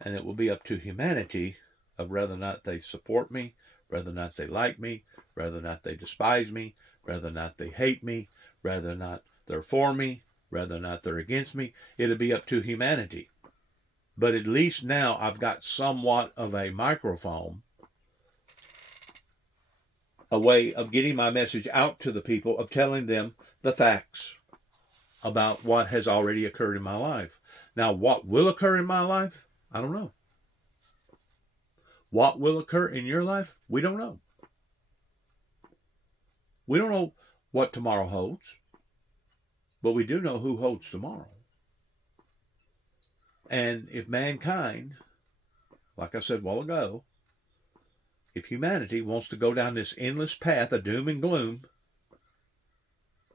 and it will be up to humanity of whether or not they support me, whether or not they like me, whether or not they despise me, whether or not they hate me, whether or not they're for me, whether or not they're against me. It'll be up to humanity. But at least now I've got somewhat of a microphone, a way of getting my message out to the people, of telling them the facts about what has already occurred in my life. Now, what will occur in my life? I don't know. What will occur in your life? We don't know. We don't know what tomorrow holds, but we do know who holds tomorrow. And if mankind, like I said a while ago, if humanity wants to go down this endless path of doom and gloom,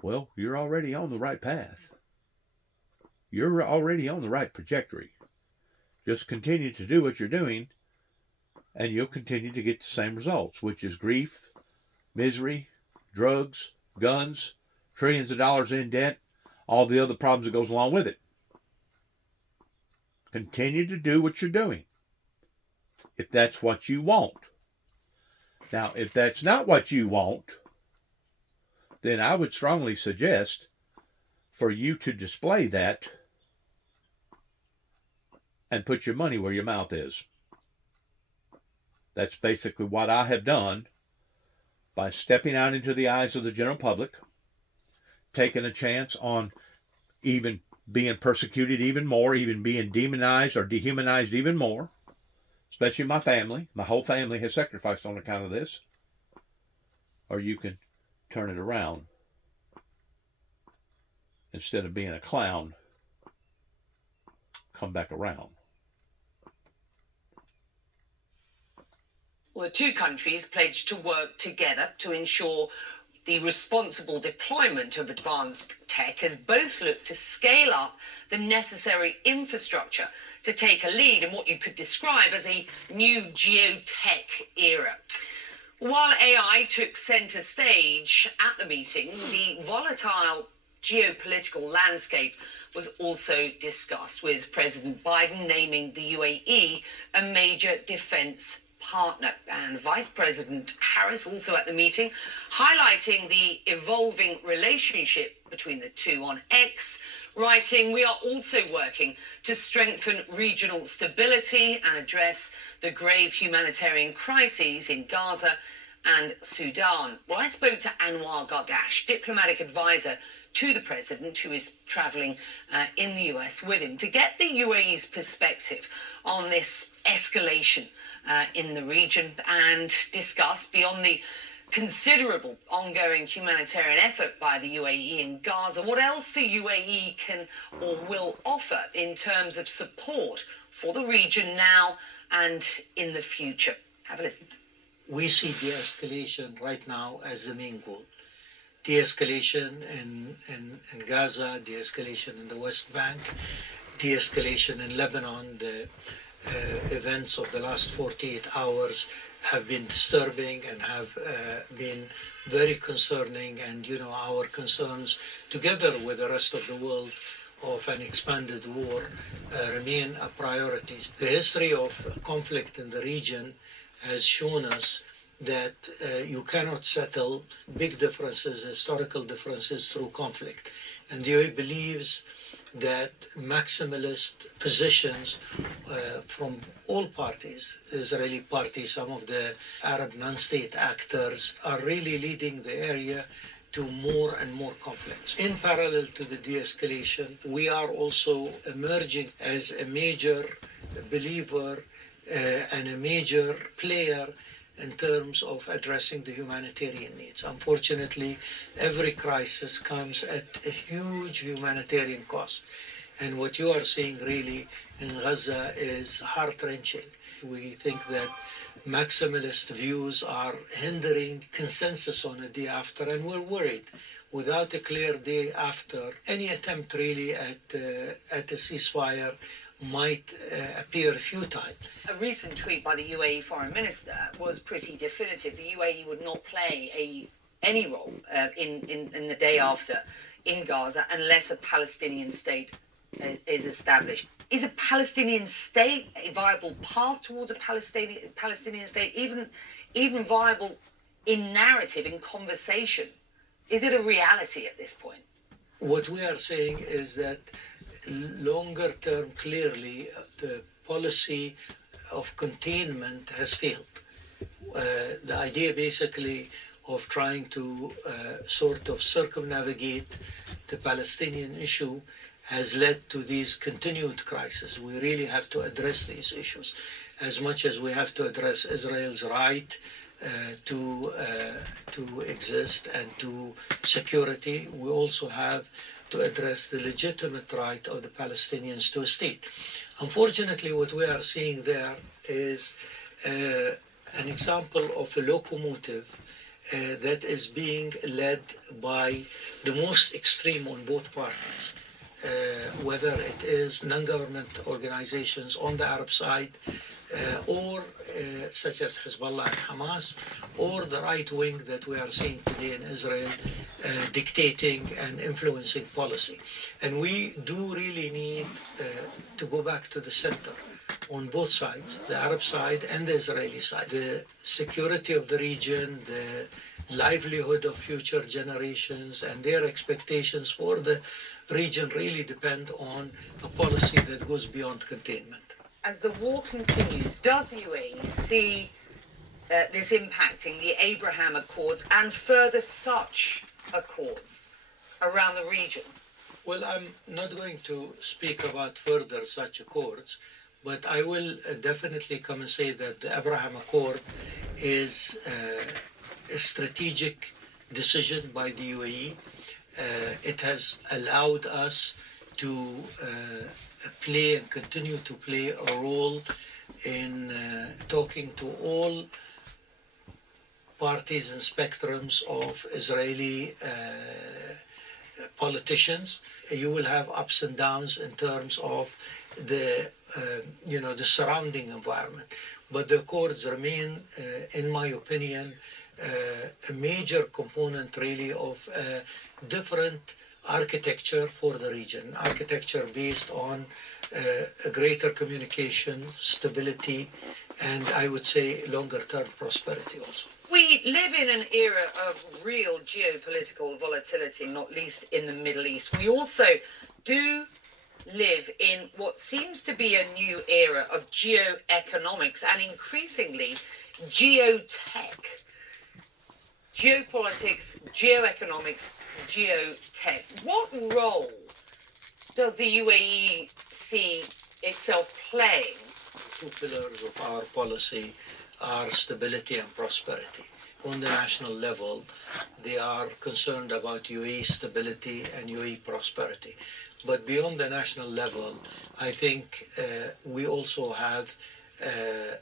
well, you're already on the right path. You're already on the right trajectory. Just continue to do what you're doing, and you'll continue to get the same results, which is grief, misery, drugs, guns, trillions of dollars in debt, all the other problems that goes along with it. Continue to do what you're doing, if that's what you want. Now, if that's not what you want, then I would strongly suggest for you to display that and put your money where your mouth is. That's basically what I have done by stepping out into the eyes of the general public, taking a chance on even being persecuted even more, even being demonized or dehumanized even more, especially my family. My whole family has sacrificed on account of this. Or you can turn it around. Instead of being a clown, come back around. Well, the two countries pledged to work together to ensure the responsible deployment of advanced tech, as both look to scale up the necessary infrastructure to take a lead in what you could describe as a new geotech era. While AI took centre stage at the meeting, the volatile geopolitical landscape was also discussed, with President Biden naming the UAE a major defence partner, and Vice President Harris also at the meeting, highlighting the evolving relationship between the two on X, writing, "We are also working to strengthen regional stability and address the grave humanitarian crises in Gaza and Sudan." Well, I spoke to Anwar Gargash, diplomatic advisor to the president, who is travelling in the US with him, to get the UAE's perspective on this escalation in the region and discuss, beyond the considerable ongoing humanitarian effort by the UAE in Gaza, what else the UAE can or will offer in terms of support for the region now and in the future. Have a listen. We see de-escalation right now as the main goal. De-escalation in Gaza, de-escalation in the West Bank, de-escalation in Lebanon. The events of the last 48 hours have been disturbing and have been very concerning, and our concerns, together with the rest of the world, of an expanded war remain a priority. The history of conflict in the region has shown us that you cannot settle big differences, historical differences, through conflict. And the UAE believes that maximalist positions from all parties, the Israeli party, some of the Arab non-state actors, are really leading the area to more and more conflicts. In parallel to the de-escalation, we are also emerging as a major believer and a major player in terms of addressing the humanitarian needs. Unfortunately, every crisis comes at a huge humanitarian cost. And what you are seeing really in Gaza is heart-wrenching. We think that maximalist views are hindering consensus on a day after, and we're worried. Without a clear day after, any attempt really at a ceasefire might appear futile. A recent tweet by the UAE foreign minister was pretty definitive. The UAE would not play any role in the day after in Gaza unless a Palestinian state is established. Is a Palestinian state a viable path towards a Palestinian state, even viable in narrative, in conversation? Is it a reality at this point? What we are saying is that longer term, clearly, the policy of containment has failed. The idea basically of trying to sort of circumnavigate the Palestinian issue has led to these continued crises. We really have to address these issues as much as we have to address Israel's right to exist and to security. We also have to address the legitimate right of the Palestinians to a state. Unfortunately, what we are seeing there is an example of a locomotive that is being led by the most extreme on both parties. Whether it is non-government organizations on the Arab side, or such as Hezbollah and Hamas, or the right wing that we are seeing today in Israel dictating and influencing policy. And we do really need to go back to the center on both sides, the Arab side and the Israeli side. The security of the region, the livelihood of future generations and their expectations for the region really depend on a policy that goes beyond containment. As the war continues, does UAE see this impacting the Abraham Accords and further such accords around the region? Well, I'm not going to speak about further such accords, but I will definitely come and say that the Abraham Accord is a strategic decision by the UAE. It has allowed us to play and continue to play a role in talking to all parties and spectrums of Israeli politicians. You will have ups and downs in terms of the surrounding environment, but the accords remain, in my opinion, a major component really of different architecture for the region, architecture based on a greater communication, stability, and I would say longer term prosperity also. We live in an era of real geopolitical volatility, not least in the Middle East. We also do live in what seems to be a new era of geoeconomics and increasingly geotech. Geopolitics, geoeconomics, geotech. What role does the UAE see itself playing? Two pillars of our policy are stability and prosperity. On the national level, they are concerned about UAE stability and UAE prosperity. But beyond the national level, I think we also have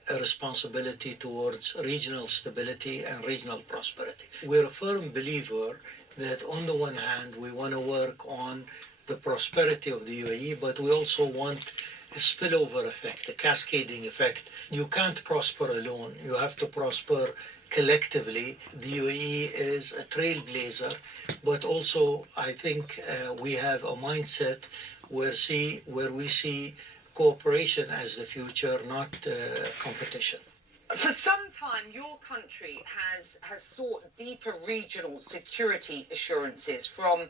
a responsibility towards regional stability and regional prosperity. We're a firm believer that on the one hand, we want to work on the prosperity of the UAE, but we also want a spillover effect, a cascading effect. You can't prosper alone. You have to prosper collectively. The UAE is a trailblazer, but also I think we have a mindset where we see cooperation as the future, not competition. For some time, your country has sought deeper regional security assurances from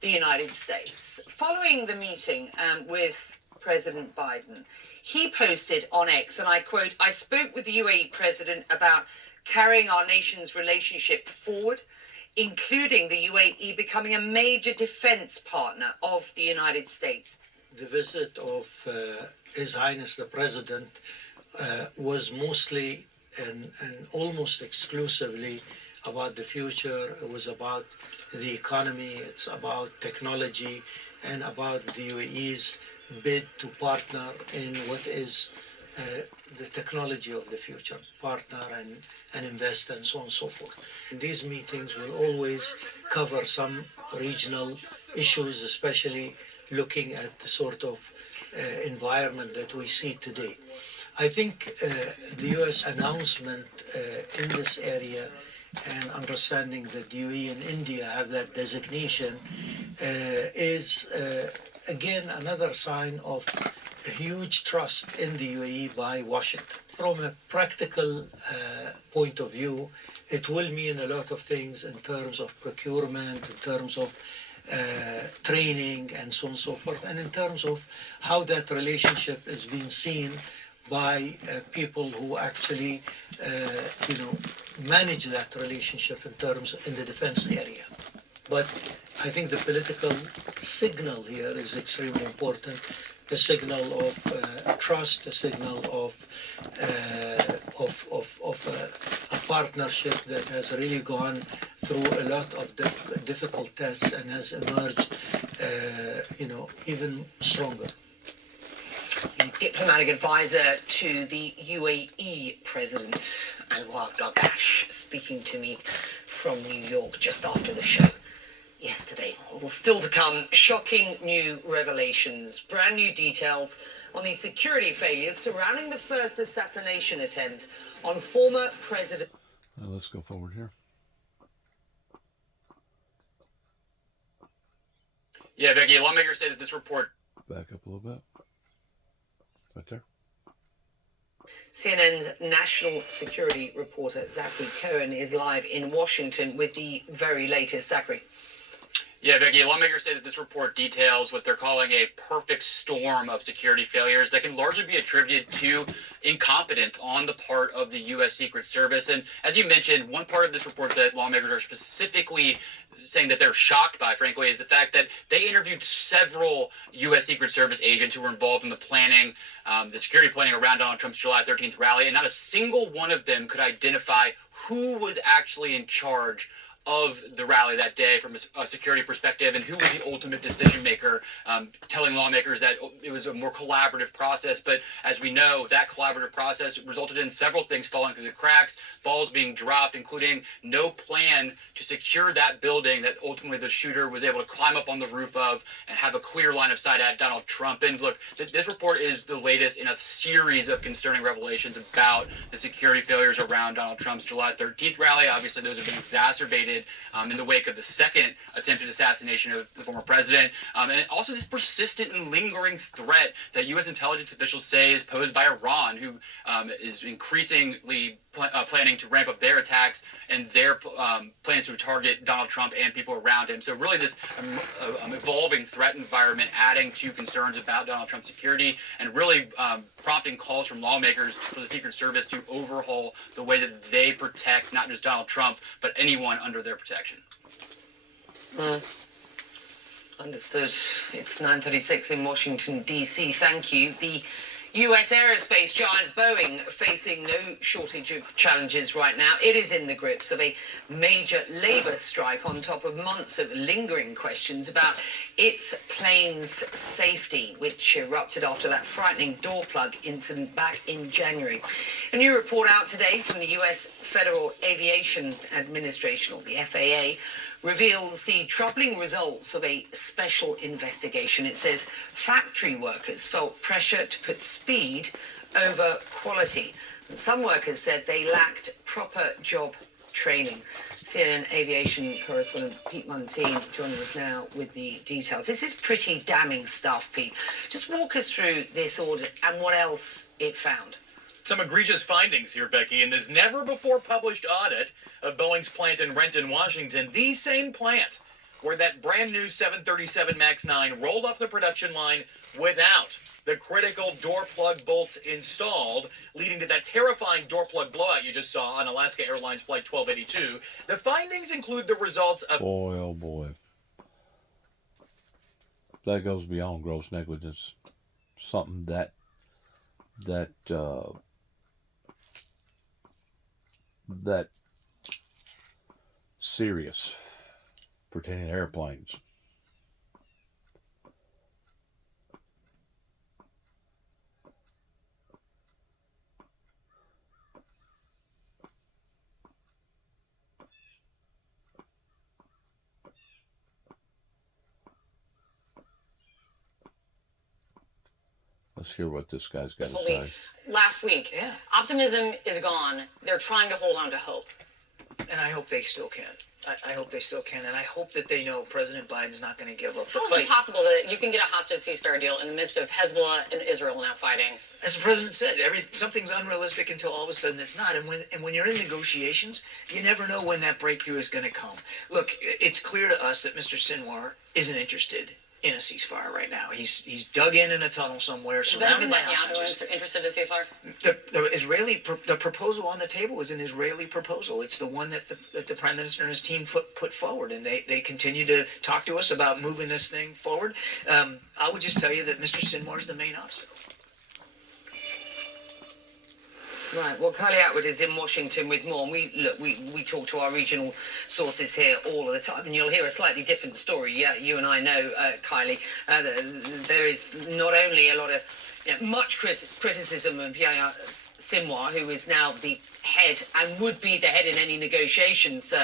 the United States. Following the meeting with President Biden, he posted on X, and I quote, "I spoke with the UAE president about carrying our nation's relationship forward, including the UAE becoming a major defense partner of the United States." The visit of His Highness the President was mostly and almost exclusively about the future. It was about the economy, it's about technology, and about the UAE's bid to partner in what is the technology of the future, partner and invest and so on and so forth. These meetings will always cover some regional issues, especially looking at the sort of environment that we see today. I think the U.S. announcement in this area and understanding that the UAE and India have that designation is again another sign of a huge trust in the UAE by Washington. From a practical point of view, it will mean a lot of things in terms of procurement, in terms of training and so on and so forth, and in terms of how that relationship is being seen by people who actually manage that relationship in the defense area. But I think the political signal here is extremely important, a signal of trust, a signal of a partnership that has really gone through a lot of difficult tests and has emerged, even stronger. The diplomatic advisor to the UAE President, Anwar Gargash, speaking to me from New York just after the show yesterday. Well, still to come, shocking new revelations, brand new details on the security failures surrounding the first assassination attempt on former President. Now let's go forward here. Yeah, Becky, lawmakers say that this report... Back up a little bit. Right there. CNN's national security reporter Zachary Cohen is live in Washington with the very latest. Zachary. Yeah, Becky, lawmakers say that this report details what they're calling a perfect storm of security failures that can largely be attributed to incompetence on the part of the U.S. Secret Service. And as you mentioned, one part of this report that lawmakers are specifically saying that they're shocked by, frankly, is the fact that they interviewed several U.S. Secret Service agents who were involved in the planning, the security planning around Donald Trump's July 13th rally, and not a single one of them could identify who was actually in charge of the rally that day from a security perspective and who was the ultimate decision maker, telling lawmakers that it was a more collaborative process. But as we know, that collaborative process resulted in several things falling through the cracks, balls being dropped, including no plan to secure that building that ultimately the shooter was able to climb up on the roof of and have a clear line of sight at Donald Trump. And look, this report is the latest in a series of concerning revelations about the security failures around Donald Trump's July 13th rally. Obviously, those have been exacerbated in the wake of the second attempted assassination of the former president. And also this persistent and lingering threat that U.S. intelligence officials say is posed by Iran, who is increasingly planning to ramp up their attacks and their plans to target Donald Trump and people around him. So really this evolving threat environment adding to concerns about Donald Trump's security and really prompting calls from lawmakers for the Secret Service to overhaul the way that they protect not just Donald Trump, but anyone under their protection. Understood. It's 9:36 in Washington, D.C. Thank you. The U.S. aerospace giant Boeing facing no shortage of challenges right now. It is in the grips of a major labor strike on top of months of lingering questions about its plane's safety, which erupted after that frightening door plug incident back in January. A new report out today from the U.S. Federal Aviation Administration, or the FAA, reveals the troubling results of a special investigation. It says factory workers felt pressure to put speed over quality. And some workers said they lacked proper job training. CNN aviation correspondent Pete Muntean joining us now with the details. This is pretty damning stuff, Pete. Just walk us through this audit and what else it found. Some egregious findings here, Becky, in this never-before-published audit of Boeing's plant in Renton, Washington, the same plant where that brand-new 737 MAX 9 rolled off the production line without the critical door plug bolts installed, leading to that terrifying door plug blowout you just saw on Alaska Airlines Flight 1282. The findings include the results of... Boy, oh boy. That goes beyond gross negligence. Something that serious pertaining to airplanes. Let's hear what this guy's got to say. Last week, optimism is gone. They're trying to hold on to hope. And I hope they still can. I hope they still can. And I hope that they know President Biden's not going to give up the How fight. is it possible that you can get a hostage ceasefire deal in the midst of Hezbollah and Israel now fighting? As the president said, something's unrealistic until all of a sudden it's not. And when you're in negotiations, you never know when that breakthrough is going to come. Look, it's clear to us that Mr. Sinwar isn't interested in a ceasefire right now. He's dug in a tunnel somewhere, surrounded by hostages. Interested in a ceasefire? The proposal on the table is an Israeli proposal. It's the one that the Prime Minister and his team put forward, and they continue to talk to us about moving this thing forward. I would just tell you that Mr. Sinwar is the main obstacle. Right. Well, Kylie Atwood is in Washington with more. And we talk to our regional sources here all of the time, and you'll hear a slightly different story. Yeah, you and I know, Kylie. There is not only a lot of much criticism of Yahya Sinwar, who is now the head and would be the head in any negotiations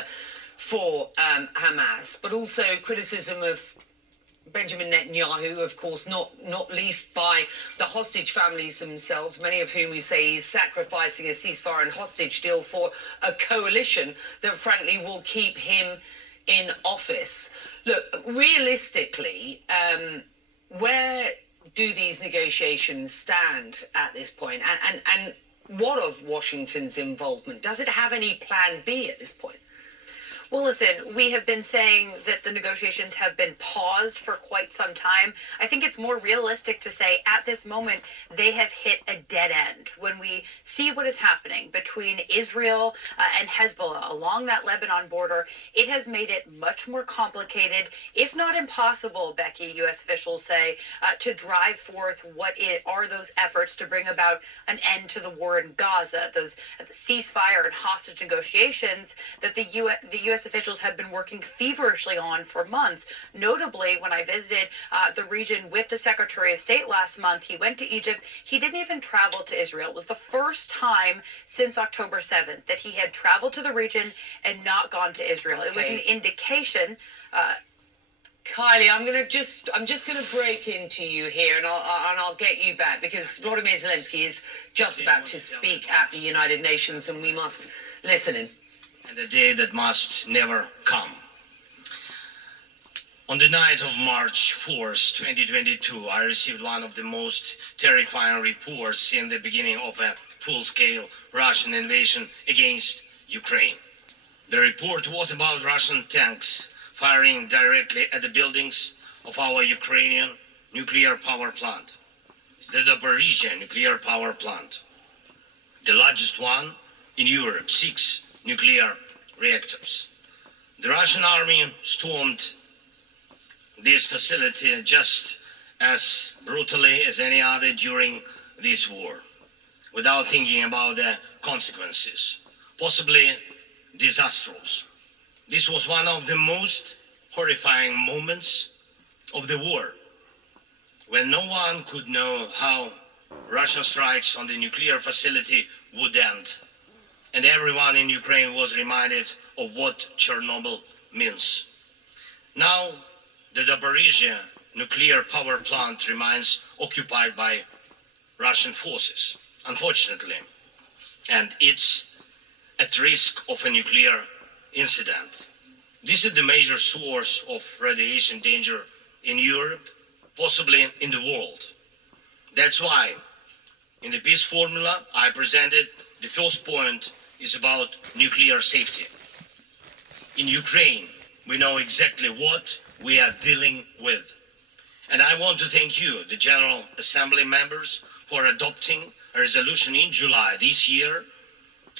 for Hamas, but also criticism of Benjamin Netanyahu, of course, not least by the hostage families themselves, many of whom who say he's sacrificing a ceasefire and hostage deal for a coalition that frankly will keep him in office. Look, realistically, where do these negotiations stand at this point? And what of Washington's involvement? Does it have any plan B at this point? Well, listen, we have been saying that the negotiations have been paused for quite some time. I think it's more realistic to say at this moment they have hit a dead end. When we see what is happening between Israel and Hezbollah along that Lebanon border, it has made it much more complicated, if not impossible, Becky, U.S. officials say, to drive forth what are those efforts to bring about an end to the war in Gaza, those ceasefire and hostage negotiations that the U.S. officials have been working feverishly on for months. Notably, when I visited the region with the Secretary of State last month, he went to Egypt. He didn't even travel to Israel. It was the first time since October 7th that he had traveled to the region and not gone to Israel. Okay. It was an indication. Kylie, I'm just gonna break into you here, and I'll get you back, because Volodymyr Zelensky is just about to speak at the United Nations, and we must listen in. And a day that must never come. On the night of March 4th, 2022, I received one of the most terrifying reports since the beginning of a full-scale Russian invasion against Ukraine. The report was about Russian tanks firing directly at the buildings of our Ukrainian nuclear power plant, the Zaporizhzhia nuclear power plant, the largest one in Europe, 6 nuclear reactors. The Russian army stormed this facility just as brutally as any other during this war, without thinking about the consequences, possibly disastrous. This was one of the most horrifying moments of the war, when no one could know how Russian strikes on the nuclear facility would end. And everyone in Ukraine was reminded of what Chernobyl means. Now, the Zaporizhzhia nuclear power plant remains occupied by Russian forces, unfortunately, and it's at risk of a nuclear incident. This is the major source of radiation danger in Europe, possibly in the world. That's why In the peace formula I presented, the first point is about nuclear safety. In Ukraine, we know exactly what we are dealing with. And I want to thank you, the General Assembly members, for adopting a resolution in July this year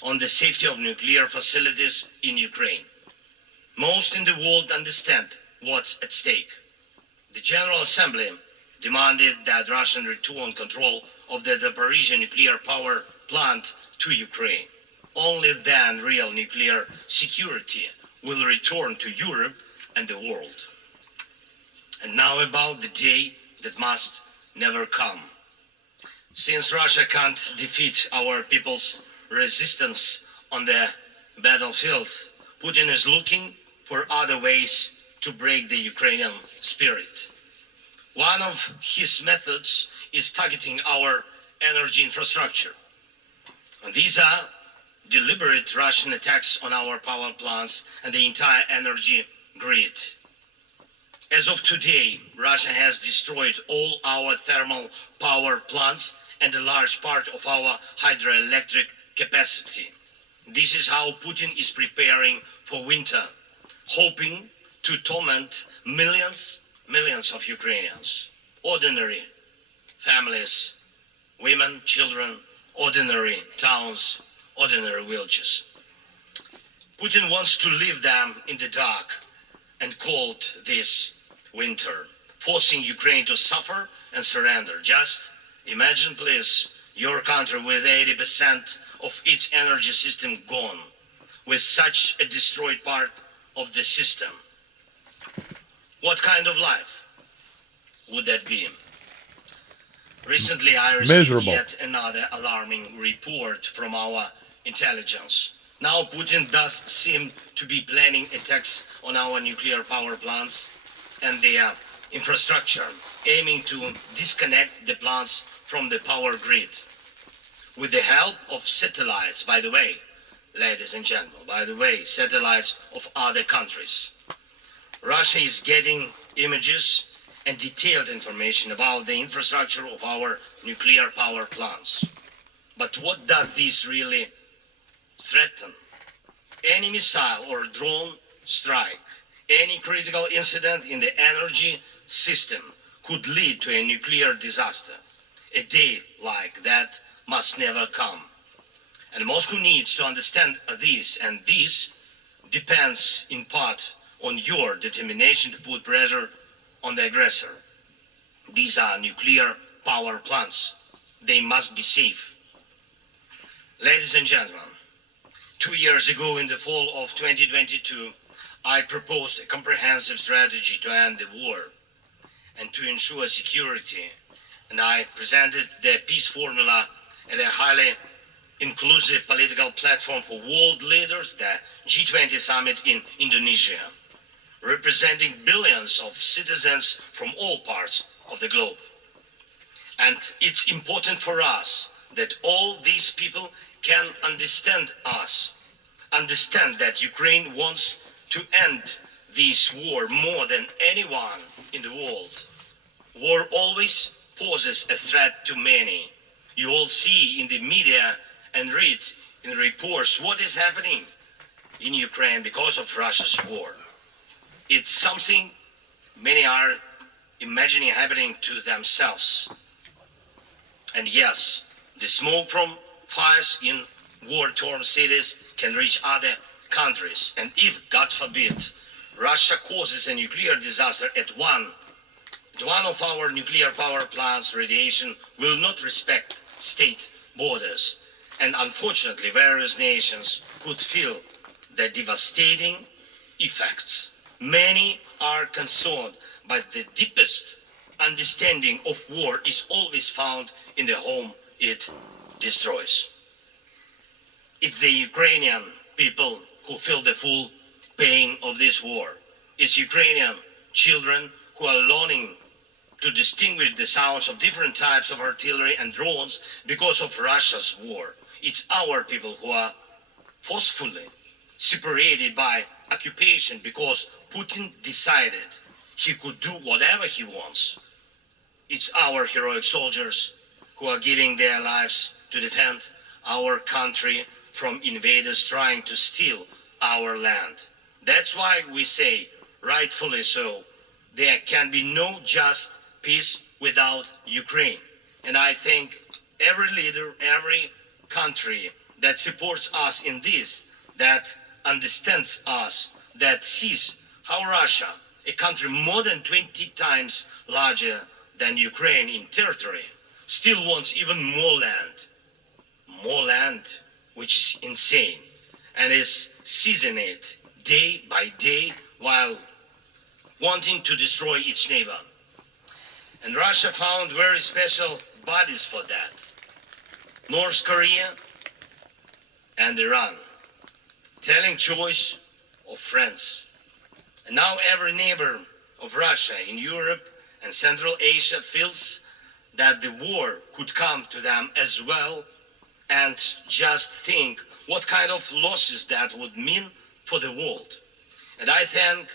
on the safety of nuclear facilities in Ukraine. Most in the world understand what's at stake. The General Assembly demanded that Russia return control of the Zaporizhzhia nuclear power plant to Ukraine. Only then real nuclear security will return to Europe and the world. And now about the day that must never come. Since Russia can't defeat our people's resistance on the battlefield, Putin is looking for other ways to break the Ukrainian spirit. One of his methods is targeting our energy infrastructure. And these are deliberate Russian attacks on our power plants and the entire energy grid. As of today, Russia has destroyed all our thermal power plants and a large part of our hydroelectric capacity. This is how Putin is preparing for winter, hoping to torment millions of Ukrainians, ordinary families, women, children, ordinary towns, ordinary villages. Putin wants to leave them in the dark and cold this winter, forcing Ukraine to suffer and surrender. Just imagine, please, your country with 80% of its energy system gone, with such a destroyed part of the system. What kind of life would that be? Recently, I received yet another alarming report from our intelligence. Now Putin does seem to be planning attacks on our nuclear power plants and their infrastructure, aiming to disconnect the plants from the power grid. With the help of satellites, by the way, ladies and gentlemen, satellites of other countries. Russia is getting images and detailed information about the infrastructure of our nuclear power plants. But what does this really threaten? Any missile or drone strike, any critical incident in the energy system could lead to a nuclear disaster. A day like that must never come. And Moscow needs to understand this, and this depends in part on your determination to put pressure on the aggressor. These are nuclear power plants. They must be safe. Ladies and gentlemen, 2 years ago in the fall of 2022, I proposed a comprehensive strategy to end the war and to ensure security. And I presented the peace formula at a highly inclusive political platform for world leaders, the G20 summit in Indonesia, representing billions of citizens from all parts of the globe. And it's important for us that all these people can understand us, understand that Ukraine wants to end this war more than anyone in the world. War always poses a threat to many. You all see in the media and read in reports what is happening in Ukraine because of Russia's war. It's something many are imagining happening to themselves. And yes, the smoke from fires in war-torn cities can reach other countries. And if, God forbid, Russia causes a nuclear disaster at one of our nuclear power plants, radiation will not respect state borders. And unfortunately, various nations could feel the devastating effects. Many are concerned, but the deepest understanding of war is always found in the home it destroys. It's the Ukrainian people who feel the full pain of this war. It's Ukrainian children who are learning to distinguish the sounds of different types of artillery and drones because of Russia's war. It's our people who are forcefully separated by occupation because Putin decided he could do whatever he wants. It's our heroic soldiers who who are giving their lives to defend our country from invaders trying to steal our land. That's why we say, rightfully so, there can be no just peace without Ukraine. And I think every leader, every country that supports us in this, that understands us, that sees how Russia, a country more than 20 times larger than Ukraine in territory, still wants even more land, which is insane, and is seizing it day by day while wanting to destroy its neighbor. And Russia found very special bodies for that. North Korea and Iran, telling choice of friends. And now every neighbor of Russia in Europe and Central Asia feels that the war could come to them as well, and just think what kind of losses that would mean for the world. And I thank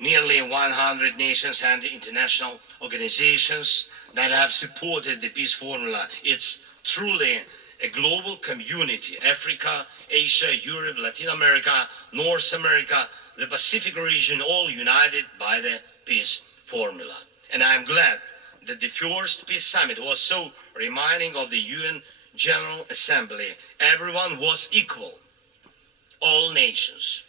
nearly 100 nations and international organizations that have supported the peace formula. It's truly a global community. Africa, Asia, Europe, Latin America, North America, the Pacific region, all united by the peace formula. And I'm glad that the first peace summit was so reminding of the UN General Assembly. Everyone was equal. All nations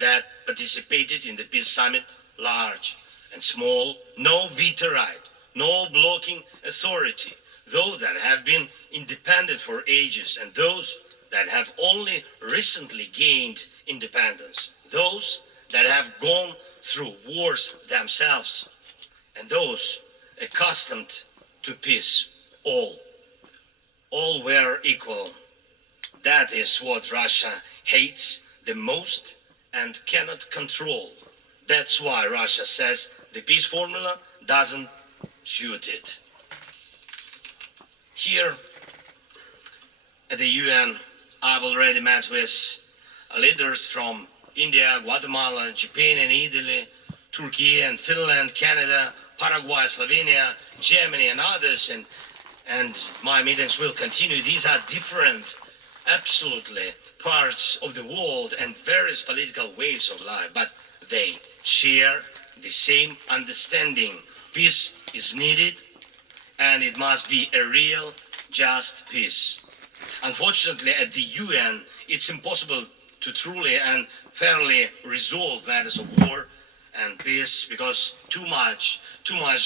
that participated in the peace summit, large and small, no veto right, no blocking authority, those that have been independent for ages and those that have only recently gained independence, those that have gone through wars themselves, and those accustomed to peace, all were equal. That is what Russia hates the most and cannot control. That's why Russia says the peace formula doesn't suit it. Here at the UN, I've already met with leaders from India, Guatemala, Japan and Italy, Turkey and Finland, Canada, Paraguay, Slovenia, Germany and others, and my meetings will continue. These are different, absolutely, parts of the world and various political waves of life, but they share the same understanding. Peace is needed, and it must be a real, just peace. Unfortunately, at the UN, it's impossible to truly and fairly resolve matters of war and peace because too much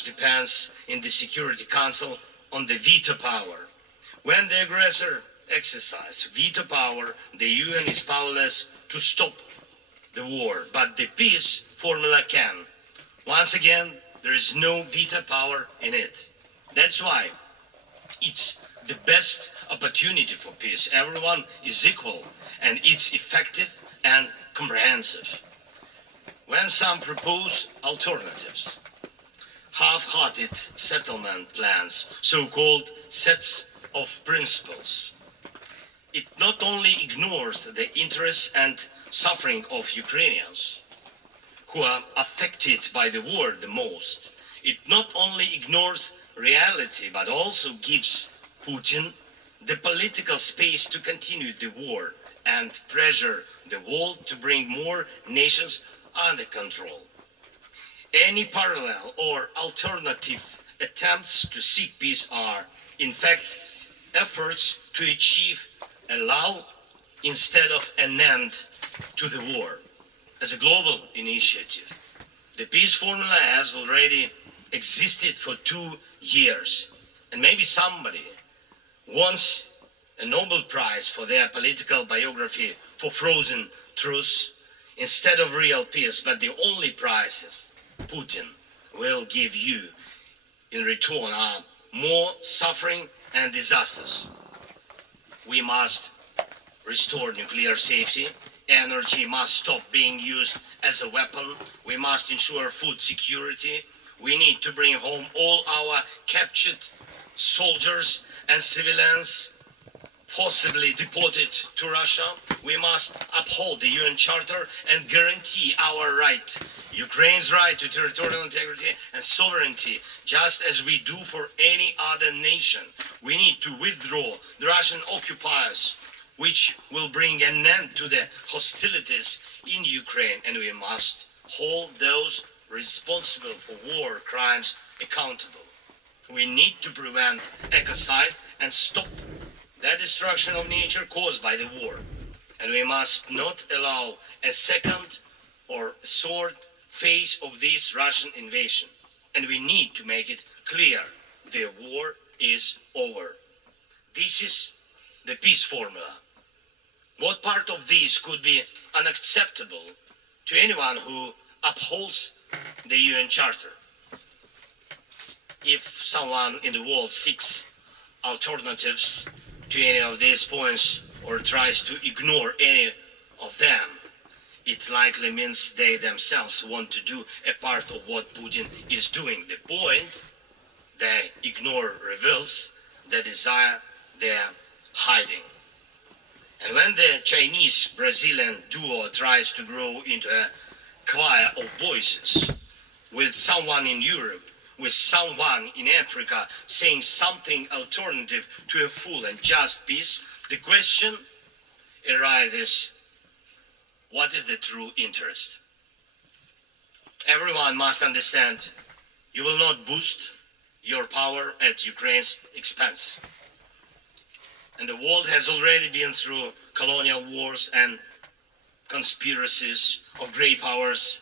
depends in the Security Council on the veto power. When the aggressor exercises veto power, the UN is powerless to stop the war, but the peace formula can. Once again, there is no veto power in it. That's why it's the best opportunity for peace. Everyone is equal, and it's effective and comprehensive. When some propose alternatives, half-hearted settlement plans, so-called sets of principles, it not only ignores the interests and suffering of Ukrainians, who are affected by the war the most, it not only ignores reality, but also gives Putin the political space to continue the war and pressure the world to bring more nations under control. Any parallel or alternative attempts to seek peace are, in fact, efforts to achieve a lull instead of an end to the war. As a global initiative, the peace formula has already existed for 2 years, and maybe somebody wants a Nobel Prize for their political biography for frozen truth instead of real peace, but the only prizes Putin will give you in return are more suffering and disasters. We must restore nuclear safety. Energy must stop being used as a weapon. We must ensure food security. We need to bring home all our captured soldiers and civilians possibly deported to Russia, we must uphold the UN Charter and guarantee our right, Ukraine's right to territorial integrity and sovereignty, just as we do for any other nation. We need to withdraw the Russian occupiers, which will bring an end to the hostilities in Ukraine, and we must hold those responsible for war crimes accountable. We need to prevent ecocide and stop the destruction of nature caused by the war. And we must not allow a second or third phase of this Russian invasion. And we need to make it clear the war is over. This is the peace formula. What part of this could be unacceptable to anyone who upholds the UN Charter? If someone in the world seeks alternatives to any of these points or tries to ignore any of them, it likely means they themselves want to do a part of what Putin is doing. The point they ignore reveals the desire they're hiding. And when the Chinese-Brazilian duo tries to grow into a choir of voices, with someone in Europe, with someone in Africa saying something alternative to a full and just peace, the question arises, what is the true interest? Everyone must understand you will not boost your power at Ukraine's expense. And the world has already been through colonial wars and conspiracies of great powers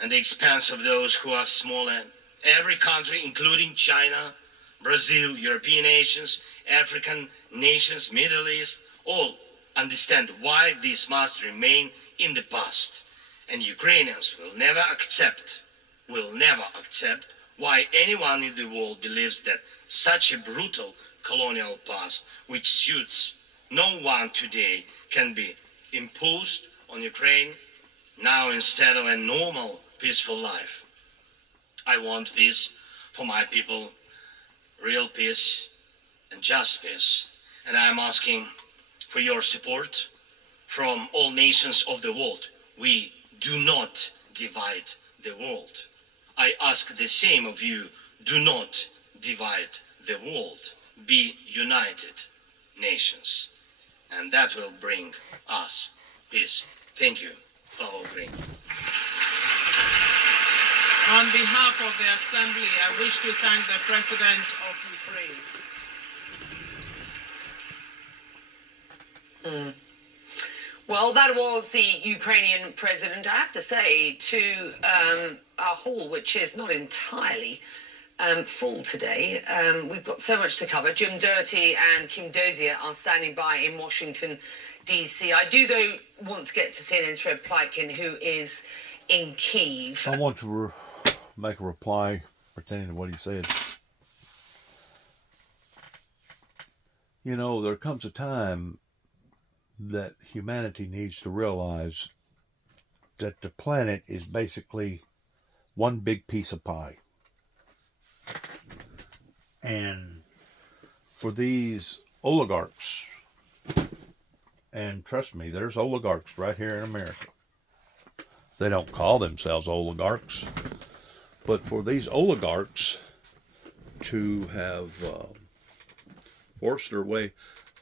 and the expense of those who are smaller. Every country, including China, Brazil, European nations, African nations, Middle East, all understand why this must remain in the past. And Ukrainians will never accept why anyone in the world believes that such a brutal colonial past, which suits no one today, can be imposed on Ukraine now instead of a normal, peaceful life. I want peace for my people, real peace and just peace. And I'm asking for your support from all nations of the world. We do not divide the world. I ask the same of you, do not divide the world. Be united nations. And that will bring us peace. Thank you, fellow Ukraine. On behalf of the Assembly, I wish to thank the President of Ukraine. Well, that was the Ukrainian president, I have to say, to a hall which is not entirely full today. We've got so much to cover. Jim Doherty and Kim Dozier are standing by in Washington, D.C. I do, though, want to get to CNN's Fred Pleitkin, who is in Kyiv. I want to make a reply pertaining to what he said. You know, there comes a time that humanity needs to realize that the planet is basically one big piece of pie. And for these oligarchs, and trust me, there's oligarchs right here in America. They don't call themselves oligarchs, but for these oligarchs to have forced their way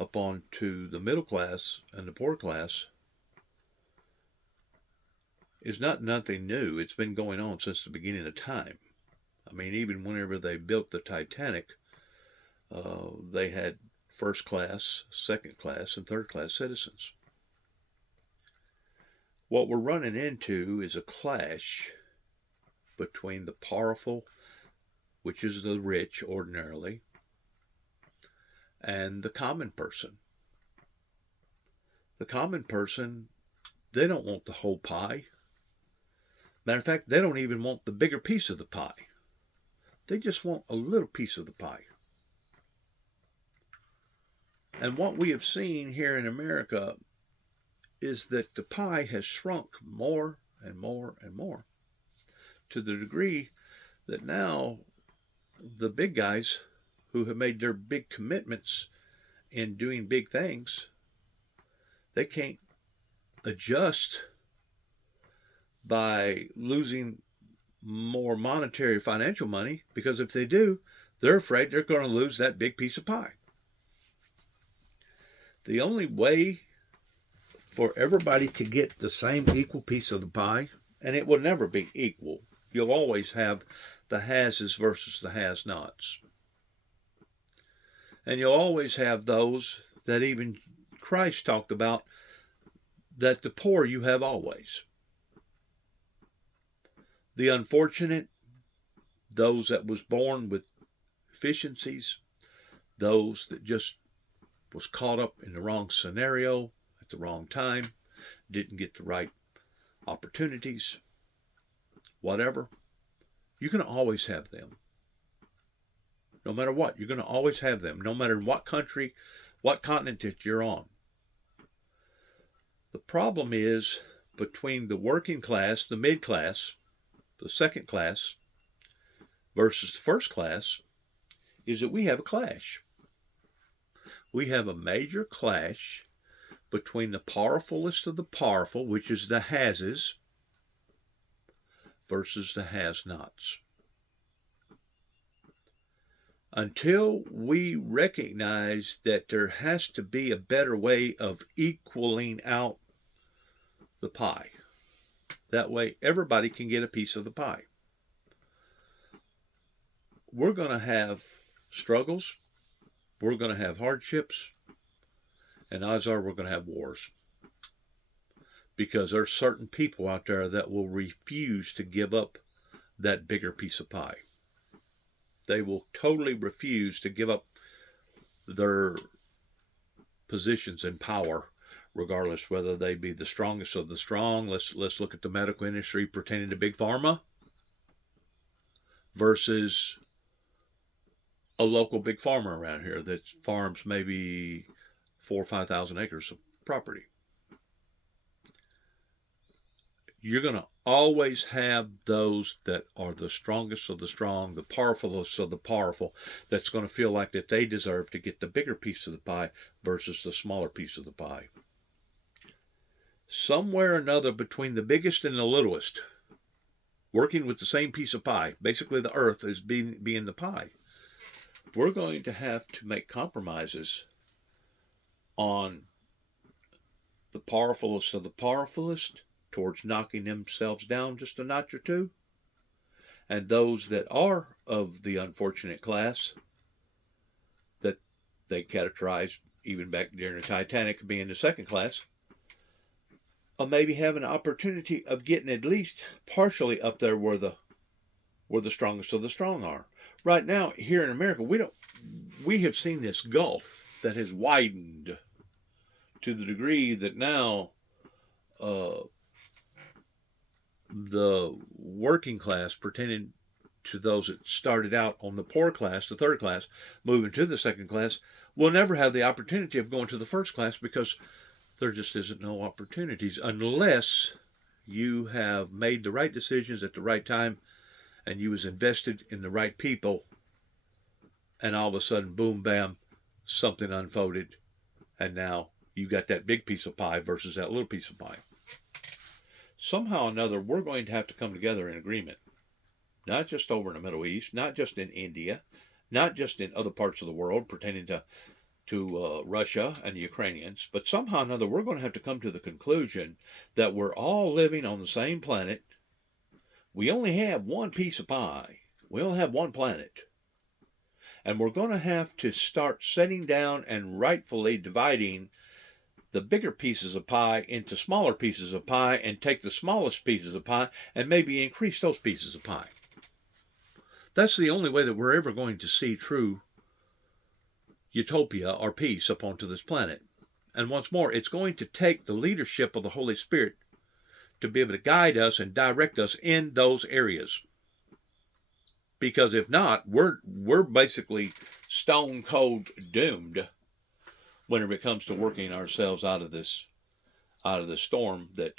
up onto the middle class and the poor class is nothing new. It's been going on since the beginning of time. I mean, even whenever they built the Titanic, they had first class, second class, and third class citizens. What we're running into is a clash between the powerful, which is the rich ordinarily, and the common person. The common person, they don't want the whole pie. Matter of fact, they don't even want the bigger piece of the pie. They just want a little piece of the pie. And what we have seen here in America is that the pie has shrunk more and more and more, to the degree that now the big guys who have made their big commitments in doing big things, they can't adjust by losing more monetary financial money, because if they do, they're afraid they're going to lose that big piece of pie. The only way for everybody to get the same equal piece of the pie, and it will never be equal. You'll always have the has versus the has-nots. And you'll always have those that even Christ talked about, that the poor you have always. The unfortunate, those that was born with deficiencies, those that just was caught up in the wrong scenario at the wrong time, didn't get the right opportunities, whatever, you're going to always have them. No matter what, you're going to always have them, no matter what country, what continent that you're on. The problem is between the working class, the mid class, the second class versus the first class, is that we have a clash. We have a major clash between the powerfulest of the powerful, which is the hases, versus the has-nots. Until we recognize that there has to be a better way of equaling out the pie, that way everybody can get a piece of the pie, we're going to have struggles, we're going to have hardships, and odds are we're going to have wars. Because there's certain people out there that will refuse to give up that bigger piece of pie. They will totally refuse to give up their positions in power, regardless whether they be the strongest of the strong. Let's look at the medical industry pertaining to Big Pharma versus a local big farmer around here that farms maybe 4,000 or 5,000 acres of property. You're going to always have those that are the strongest of the strong, the powerfulest of the powerful, that's going to feel like that they deserve to get the bigger piece of the pie versus the smaller piece of the pie. Somewhere or another between the biggest and the littlest, working with the same piece of pie, basically the earth is being the pie, we're going to have to make compromises on the powerfulest of the powerfulest, towards knocking themselves down just a notch or two, and those that are of the unfortunate class that they categorized even back during the Titanic being the second class, maybe have an opportunity of getting at least partially up there where the strongest of the strong are. Right now here in America, we have seen this gulf that has widened to the degree that now the working class pertaining to those that started out on the poor class, the third class, moving to the second class, will never have the opportunity of going to the first class, because there just isn't no opportunities unless you have made the right decisions at the right time and you was invested in the right people, and all of a sudden, boom, bam, something unfolded, and now you got that big piece of pie versus that little piece of pie. Somehow or another, we're going to have to come together in agreement. Not just over in the Middle East, not just in India, not just in other parts of the world pertaining to Russia and the Ukrainians, but somehow or another, we're going to have to come to the conclusion that we're all living on the same planet. We only have one piece of pie. We only have one planet. And we're going to have to start setting down and rightfully dividing the bigger pieces of pie into smaller pieces of pie, and take the smallest pieces of pie and maybe increase those pieces of pie. That's the only way that we're ever going to see true utopia or peace upon to this planet. And once more, it's going to take the leadership of the Holy Spirit to be able to guide us and direct us in those areas. Because if not, we're basically stone cold doomed whenever it comes to working ourselves out of this storm that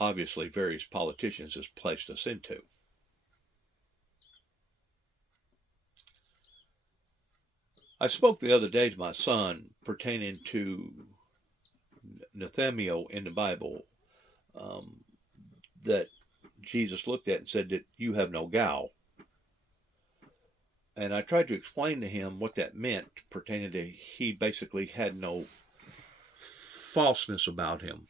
obviously various politicians has placed us into. I spoke the other day to my son pertaining to Nathaniel in the Bible, that Jesus looked at and said that you have no guile. And I tried to explain to him what that meant pertaining to he basically had no falseness about him.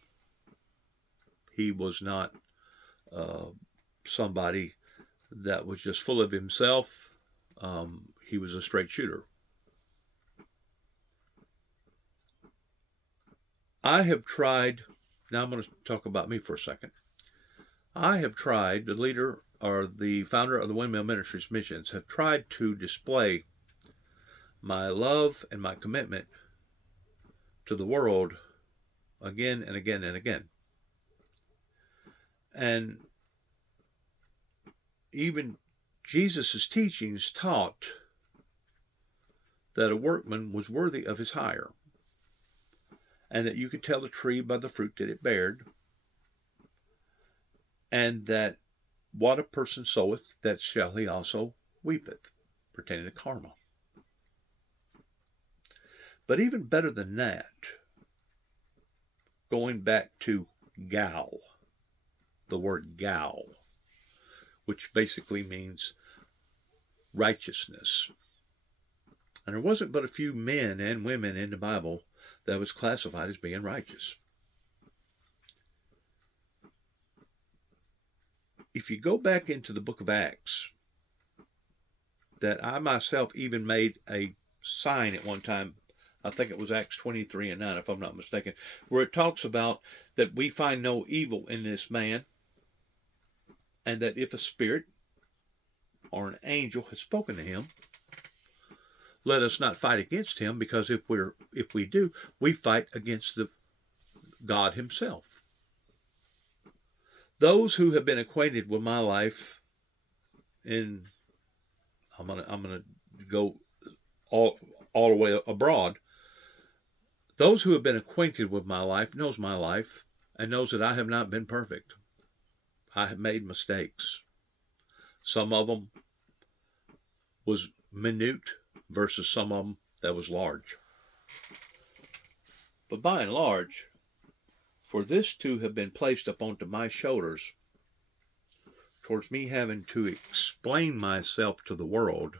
He was not somebody that was just full of himself. He was a straight shooter. I have tried, now I'm going to talk about me for a second. I have tried, the leader or the founder of the Windmill Ministries Missions, have tried to display my love and my commitment to the world again and again and again. And even Jesus' teachings taught that a workman was worthy of his hire, and that you could tell the tree by the fruit that it bared, and that what a person soweth, that shall he also reapeth, pertaining to karma. But even better than that, going back to gal, the word gal, which basically means righteousness. And there wasn't but a few men and women in the Bible that was classified as being righteous. If you go back into the book of Acts, that I myself even made a sign at one time, I think it was Acts 23:9, if I'm not mistaken, where it talks about that we find no evil in this man, and that if a spirit or an angel has spoken to him, let us not fight against him, because if we do, we fight against the God himself. Those who have been acquainted with my life, I'm gonna go all the way abroad. Those who have been acquainted with my life knows my life and knows that I have not been perfect. I have made mistakes. Some of them was minute versus some of them that was large. But by and large, for this to have been placed upon my shoulders, towards me having to explain myself to the world,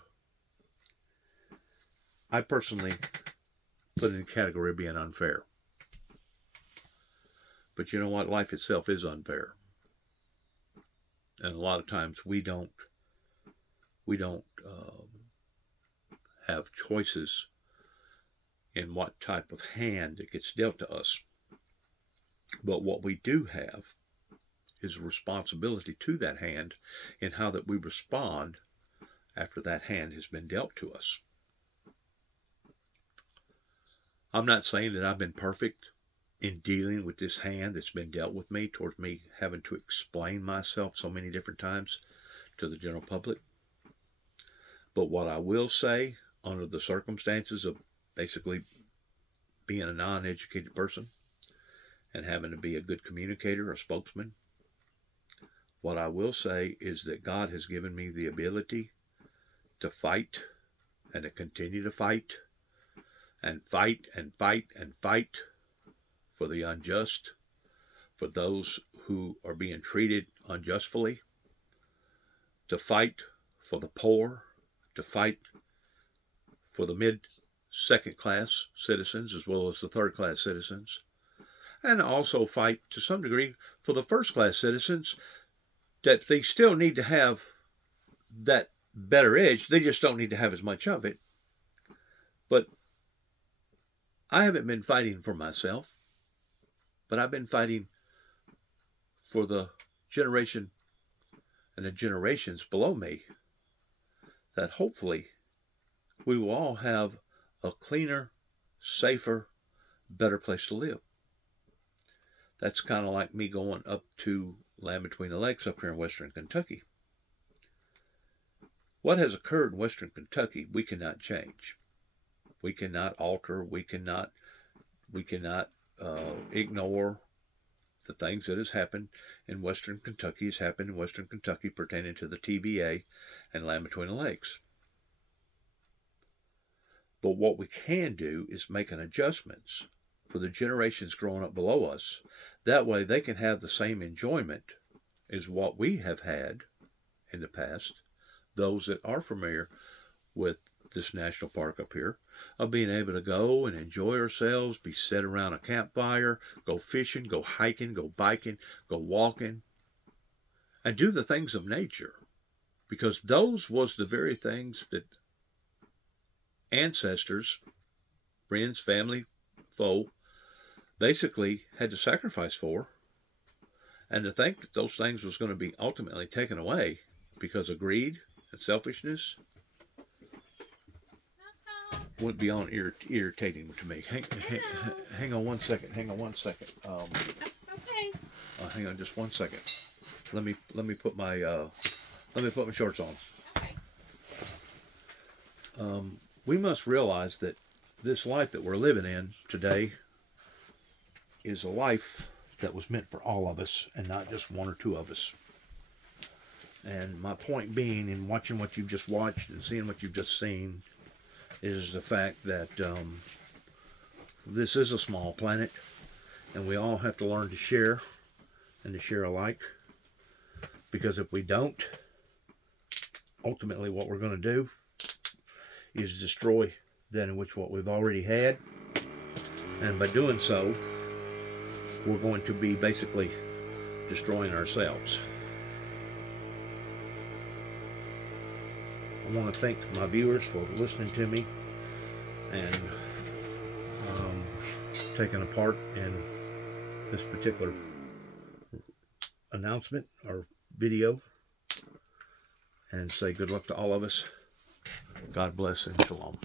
I personally put in the category of being unfair. But you know what? Life itself is unfair. And a lot of times we don't have choices in what type of hand it gets dealt to us. But what we do have is a responsibility to that hand in how that we respond after that hand has been dealt to us. I'm not saying that I've been perfect in dealing with this hand that's been dealt with me, towards me having to explain myself so many different times to the general public. But what I will say, under the circumstances of basically being a non-educated person and having to be a good communicator, a spokesman, what I will say is that God has given me the ability to fight and to continue to fight and fight and fight and fight for the unjust, for those who are being treated unjustly, to fight for the poor, to fight for the mid-second class citizens as well as the third class citizens, and also fight to some degree for the first class citizens, that they still need to have that better edge. They just don't need to have as much of it. But I haven't been fighting for myself, but I've been fighting for the generation and the generations below me, that hopefully we will all have a cleaner, safer, better place to live. That's kind of like me going up to Land Between the Lakes up here in Western Kentucky. What has occurred in Western Kentucky, we cannot change. We cannot alter. We cannot ignore the things that has happened in Western Kentucky. Has happened in Western Kentucky pertaining to the TVA and Land Between the Lakes. But what we can do is make an adjustments for the generations growing up below us. That way they can have the same enjoyment as what we have had in the past, those that are familiar with this national park up here, of being able to go and enjoy ourselves, be set around a campfire, go fishing, go hiking, go biking, go walking, and do the things of nature. Because those was the very things that ancestors, friends, family, foe, basically had to sacrifice for. And to think that those things was going to be ultimately taken away because of greed and selfishness went beyond irritating to me. Hang on one second. Hang on one second. Okay. Hang on just one second. Let me put my shorts on. Okay. We must realize that this life that we're living in today is a life that was meant for all of us and not just one or two of us. And my point being, in watching what you've just watched and seeing what you've just seen, is the fact that this is a small planet and we all have to learn to share and to share alike. Because if we don't, ultimately what we're going to do is destroy that in which what we've already had. And by doing so, we're going to be basically destroying ourselves. I want to thank my viewers for listening to me and taking a part in this particular announcement or video, and say good luck to all of us. God bless and shalom.